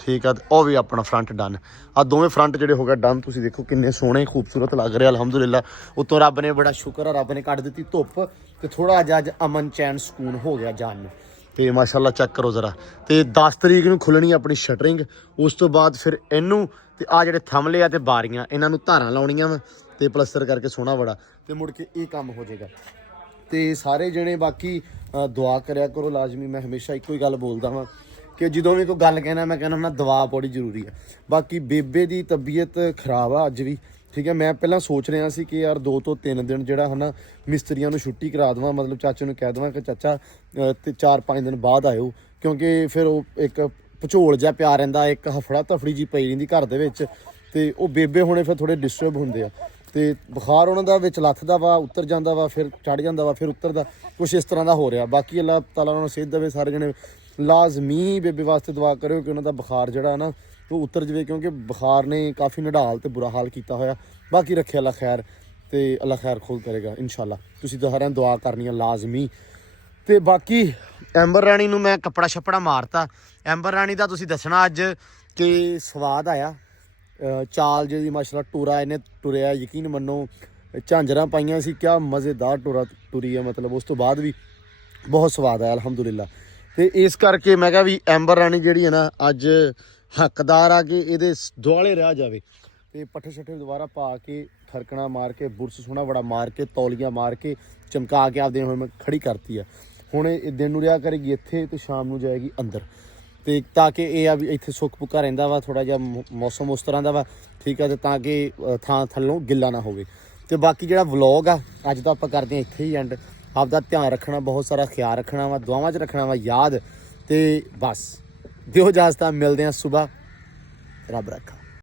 ਠੀਕ ਆ। ਉਹ ਵੀ ਆਪਣਾ ਫਰੰਟ ਡਨ ਆ ਦੋਵੇਂ ਫਰੰਟ ਜਿਹੜੇ ਹੋ ਗਿਆ ਡਨ ਤੁਸੀਂ ਦੇਖੋ ਕਿੰਨੇ ਸੋਹਣੇ ਖੂਬਸੂਰਤ ਲੱਗ ਰਹੇ ਅਲਹਮਦੁਲਿਲਾ। ਉਤੋਂ ਰੱਬ ਨੇ ਬੜਾ ਸ਼ੁਕਰ ਆ ਰੱਬ ਨੇ ਕੱਢ ਦਿੱਤੀ ਧੁੱਪ ਤੇ ਥੋੜਾ ਜਿਹਾ ਅੱਜ ਅਮਨ ਚੈਨ ਸਕੂਨ ਹੋ ਗਿਆ ਜਾਨ ਨੂੰ ਤੇ ਮਾਸ਼ਾਅੱਲਾ ਚੈੱਕ ਕਰੋ ਜ਼ਰਾ। ਤੇ 10 ਤਰੀਕ ਨੂੰ ਖੁੱਲਣੀ ਆਪਣੀ ਸ਼ਟਰਿੰਗ ਉਸ ਤੋਂ ਬਾਅਦ ਫਿਰ ਇਹਨੂੰ ਤੇ ਆ ਜਿਹੜੇ ਥੰਮਲੇ ਆ ਤੇ ਬਾਰੀਆਂ ਇਹਨਾਂ ਨੂੰ ਧਾਰਾਂ ਲਾਉਣੀਆਂ ਵਾ ਤੇ ਪਲਸਤਰ ਕਰਕੇ ਸੋਹਣਾ ਬੜਾ ਤੇ ਮੁੜ ਕੇ ਇਹ ਕੰਮ ਹੋ ਜਾਏਗਾ। ਤੇ ਸਾਰੇ ਜਣੇ ਬਾਕੀ ਦੁਆ ਕਰਿਆ ਕਰੋ ਲਾਜ਼ਮੀ। ਮੈਂ ਹਮੇਸ਼ਾ ਇੱਕੋ ਹੀ ਗੱਲ ਬੋਲਦਾ ਵਾਂ ਕਿ ਜਦੋਂ ਵੀ ਕੋਈ ਗੱਲ ਕਹਿਣਾ ਮੈਂ ਕਹਿੰਦਾ ਹੁੰਦਾ ਦੁਆ ਬੜੀ ਜ਼ਰੂਰੀ ਹੈ। ਬਾਕੀ ਬੇਬੇ ਦੀ ਤਬੀਅਤ ਖਰਾਬ ਆ ਅੱਜ ਵੀ ਠੀਕ ਹੈ। ਮੈਂ ਪਹਿਲਾਂ ਸੋਚ ਰਿਹਾ ਸੀ ਕਿ ਯਾਰ 2 ਤੋਂ 3 ਦਿਨ ਜਿਹੜਾ ਹੈ ਨਾ ਮਿਸਤਰੀਆਂ ਨੂੰ ਛੁੱਟੀ ਕਰਾ ਦੇਵਾਂ ਮਤਲਬ ਚਾਚੇ ਨੂੰ ਕਹਿ ਦੇਵਾਂ ਕਿ ਚਾਚਾ ਤੇ 4-5 ਦਿਨ ਬਾਅਦ ਆਇਓ ਕਿਉਂਕਿ ਫਿਰ ਉਹ ਇੱਕ ਭਚੋਲ ਜਿਹਾ ਪਿਆ ਰਹਿੰਦਾ ਇੱਕ ਹਫੜਾ ਤਫੜੀ ਜੀ ਪਈ ਰਹਿੰਦੀ ਘਰ ਦੇ ਵਿੱਚ ਤੇ ਉਹ ਬੇਬੇ ਹੋਣੇ ਫਿਰ ਥੋੜੇ ਡਿਸਟਰਬ ਹੁੰਦੇ ਆ ਤੇ ਬੁਖਾਰ ਉਹਨਾਂ ਦਾ ਵਿੱਚ ਲੱਥਦਾ ਵਾ ਉੱਤਰ ਜਾਂਦਾ ਵਾ ਫਿਰ ਚੜ ਜਾਂਦਾ ਵਾ ਫਿਰ ਉੱਤਰਦਾ ਕੁਛ ਇਸ ਤਰ੍ਹਾਂ ਦਾ ਹੋ ਰਿਹਾ। ਬਾਕੀ ਅੱਲਾਹ ਤਾਲਾ ਉਹਨਾਂ ਨੂੰ ਸਿਹਤ ਦੇਵੇ ਸਾਰੇ ਜਣੇ ਲਾਜ਼ਮੀ ਬੇਬੇ ਵਾਸਤੇ ਦੁਆ ਕਰਿਓ ਕਿ ਉਹਨਾਂ ਦਾ ਬੁਖਾਰ ਜਿਹੜਾ ਨਾ ਉਹ ਉਤਰ ਜਾਵੇ ਕਿਉਂਕਿ ਬੁਖਾਰ ਨੇ ਕਾਫੀ ਨਡਾਲ ਤੇ ਬੁਰਾ ਹਾਲ ਕੀਤਾ ਹੋਇਆ। ਬਾਕੀ ਰੱਖੇ ਅੱਲਾ ਖੈਰ ਤੇ ਅੱਲਾ ਖੈਰ ਖੁਦ ਕਰੇਗਾ ਇਨਸ਼ਾਅੱਲਾ। ਤੁਸੀਂ ਸਾਰਿਆਂ ਦੁਆ ਕਰਨੀ ਆ ਲਾਜ਼ਮੀ। ਤੇ ਬਾਕੀ ਐਂਬਰ ਰਾਣੀ ਨੂੰ ਮੈਂ ਕੱਪੜਾ ਛੱਪੜਾ ਮਾਰਤਾ। ਐਂਬਰ ਰਾਣੀ ਦਾ ਤੁਸੀਂ ਦੱਸਣਾ ਅੱਜ ਕਿ ਸਵਾਦ ਆਇਆ ਚਾਲ ਜਿਹਦੀ ਮਾਸ਼ਾਅੱਲਾ ਟੂਰਾ ਇਹਨੇ ਟੁਰਿਆ ਯਕੀਨ ਮੰਨੋ ਝਾਂਜਰਾਂ ਪਾਈਆਂ ਸੀ ਕਿਆ ਮਜ਼ੇਦਾਰ ਟੁਰਾ ਟੁਰੀ ਆ ਮਤਲਬ ਉਸ ਤੋਂ ਬਾਅਦ ਵੀ ਬਹੁਤ ਸਵਾਦ ਆਇਆ ਅਲਹਮਦੁਲਿਲਾ। ਤੇ ਇਸ ਕਰਕੇ ਮੈਂ ਕਿਹਾ ਵੀ ਐਂਬਰ ਰਾਣੀ ਜਿਹੜੀ ਹੈ ਨਾ ਅੱਜ ਹੱਕਦਾਰ ਆ ਕਿ ਇਹਦੇ ਦੁਆਲੇ ਰਹਿ ਜਾਵੇ ਤੇ ਪੱਠੇ ਛੱਠੇ ਦੁਬਾਰਾ ਪਾ ਕੇ ਖਰਕਣਾ ਮਾਰ ਕੇ ਬੁਰਸ ਸੋਹਣਾ ਬੜਾ ਮਾਰ ਕੇ ਤੌਲੀਆਂ ਮਾਰ ਕੇ ਚਮਕਾ ਕੇ ਆਪਦੇ ਹੁਣ ਮੈਂ ਖੜੀ ਕਰਤੀ ਆ। ਹੁਣ ਇਹ ਦਿਨ ਨੂੰ ਰਿਹਾ ਕਰੇਗੀ ਇੱਥੇ ਤੇ ਸ਼ਾਮ ਨੂੰ ਜਾਏਗੀ ਅੰਦਰ ਤੇ ਤਾਂ ਕਿ ਇਹ ਆ ਵੀ ਇੱਥੇ ਸੁੱਕ ਪੁੱਕਾ ਰਹਿੰਦਾ ਵਾ ਥੋੜਾ ਜਿਹਾ ਮੌਸਮ ਉਸ ਤਰ੍ਹਾਂ ਦਾ ਵਾ ਠੀਕ ਆ ਤੇ ਤਾਂ ਕਿ ਥਾਂ ਥੱਲੋਂ ਗਿੱਲਾ ਨਾ ਹੋਵੇ। ਤੇ ਬਾਕੀ ਜਿਹੜਾ ਵਲੌਗ ਆ ਅੱਜ ਤਾਂ ਆਪਾਂ ਕਰਦੇ ਹਾਂ ਇੱਥੇ ਹੀ ਐਂਡ। ਆਪਦਾ ਧਿਆਨ ਰੱਖਣਾ ਬਹੁਤ ਸਾਰਾ ਖਿਆਲ ਰੱਖਣਾ ਵਾ ਦੁਆਵਾਂ 'ਚ ਰੱਖਣਾ ਵਾ ਯਾਦ ਤੇ ਬਸ ਦਿਓ ਇਜਾਜ਼ਤ ਮਿਲਦੇ ਹਾਂ ਸੁਬਾ ਰੱਬ ਰੱਖਾ।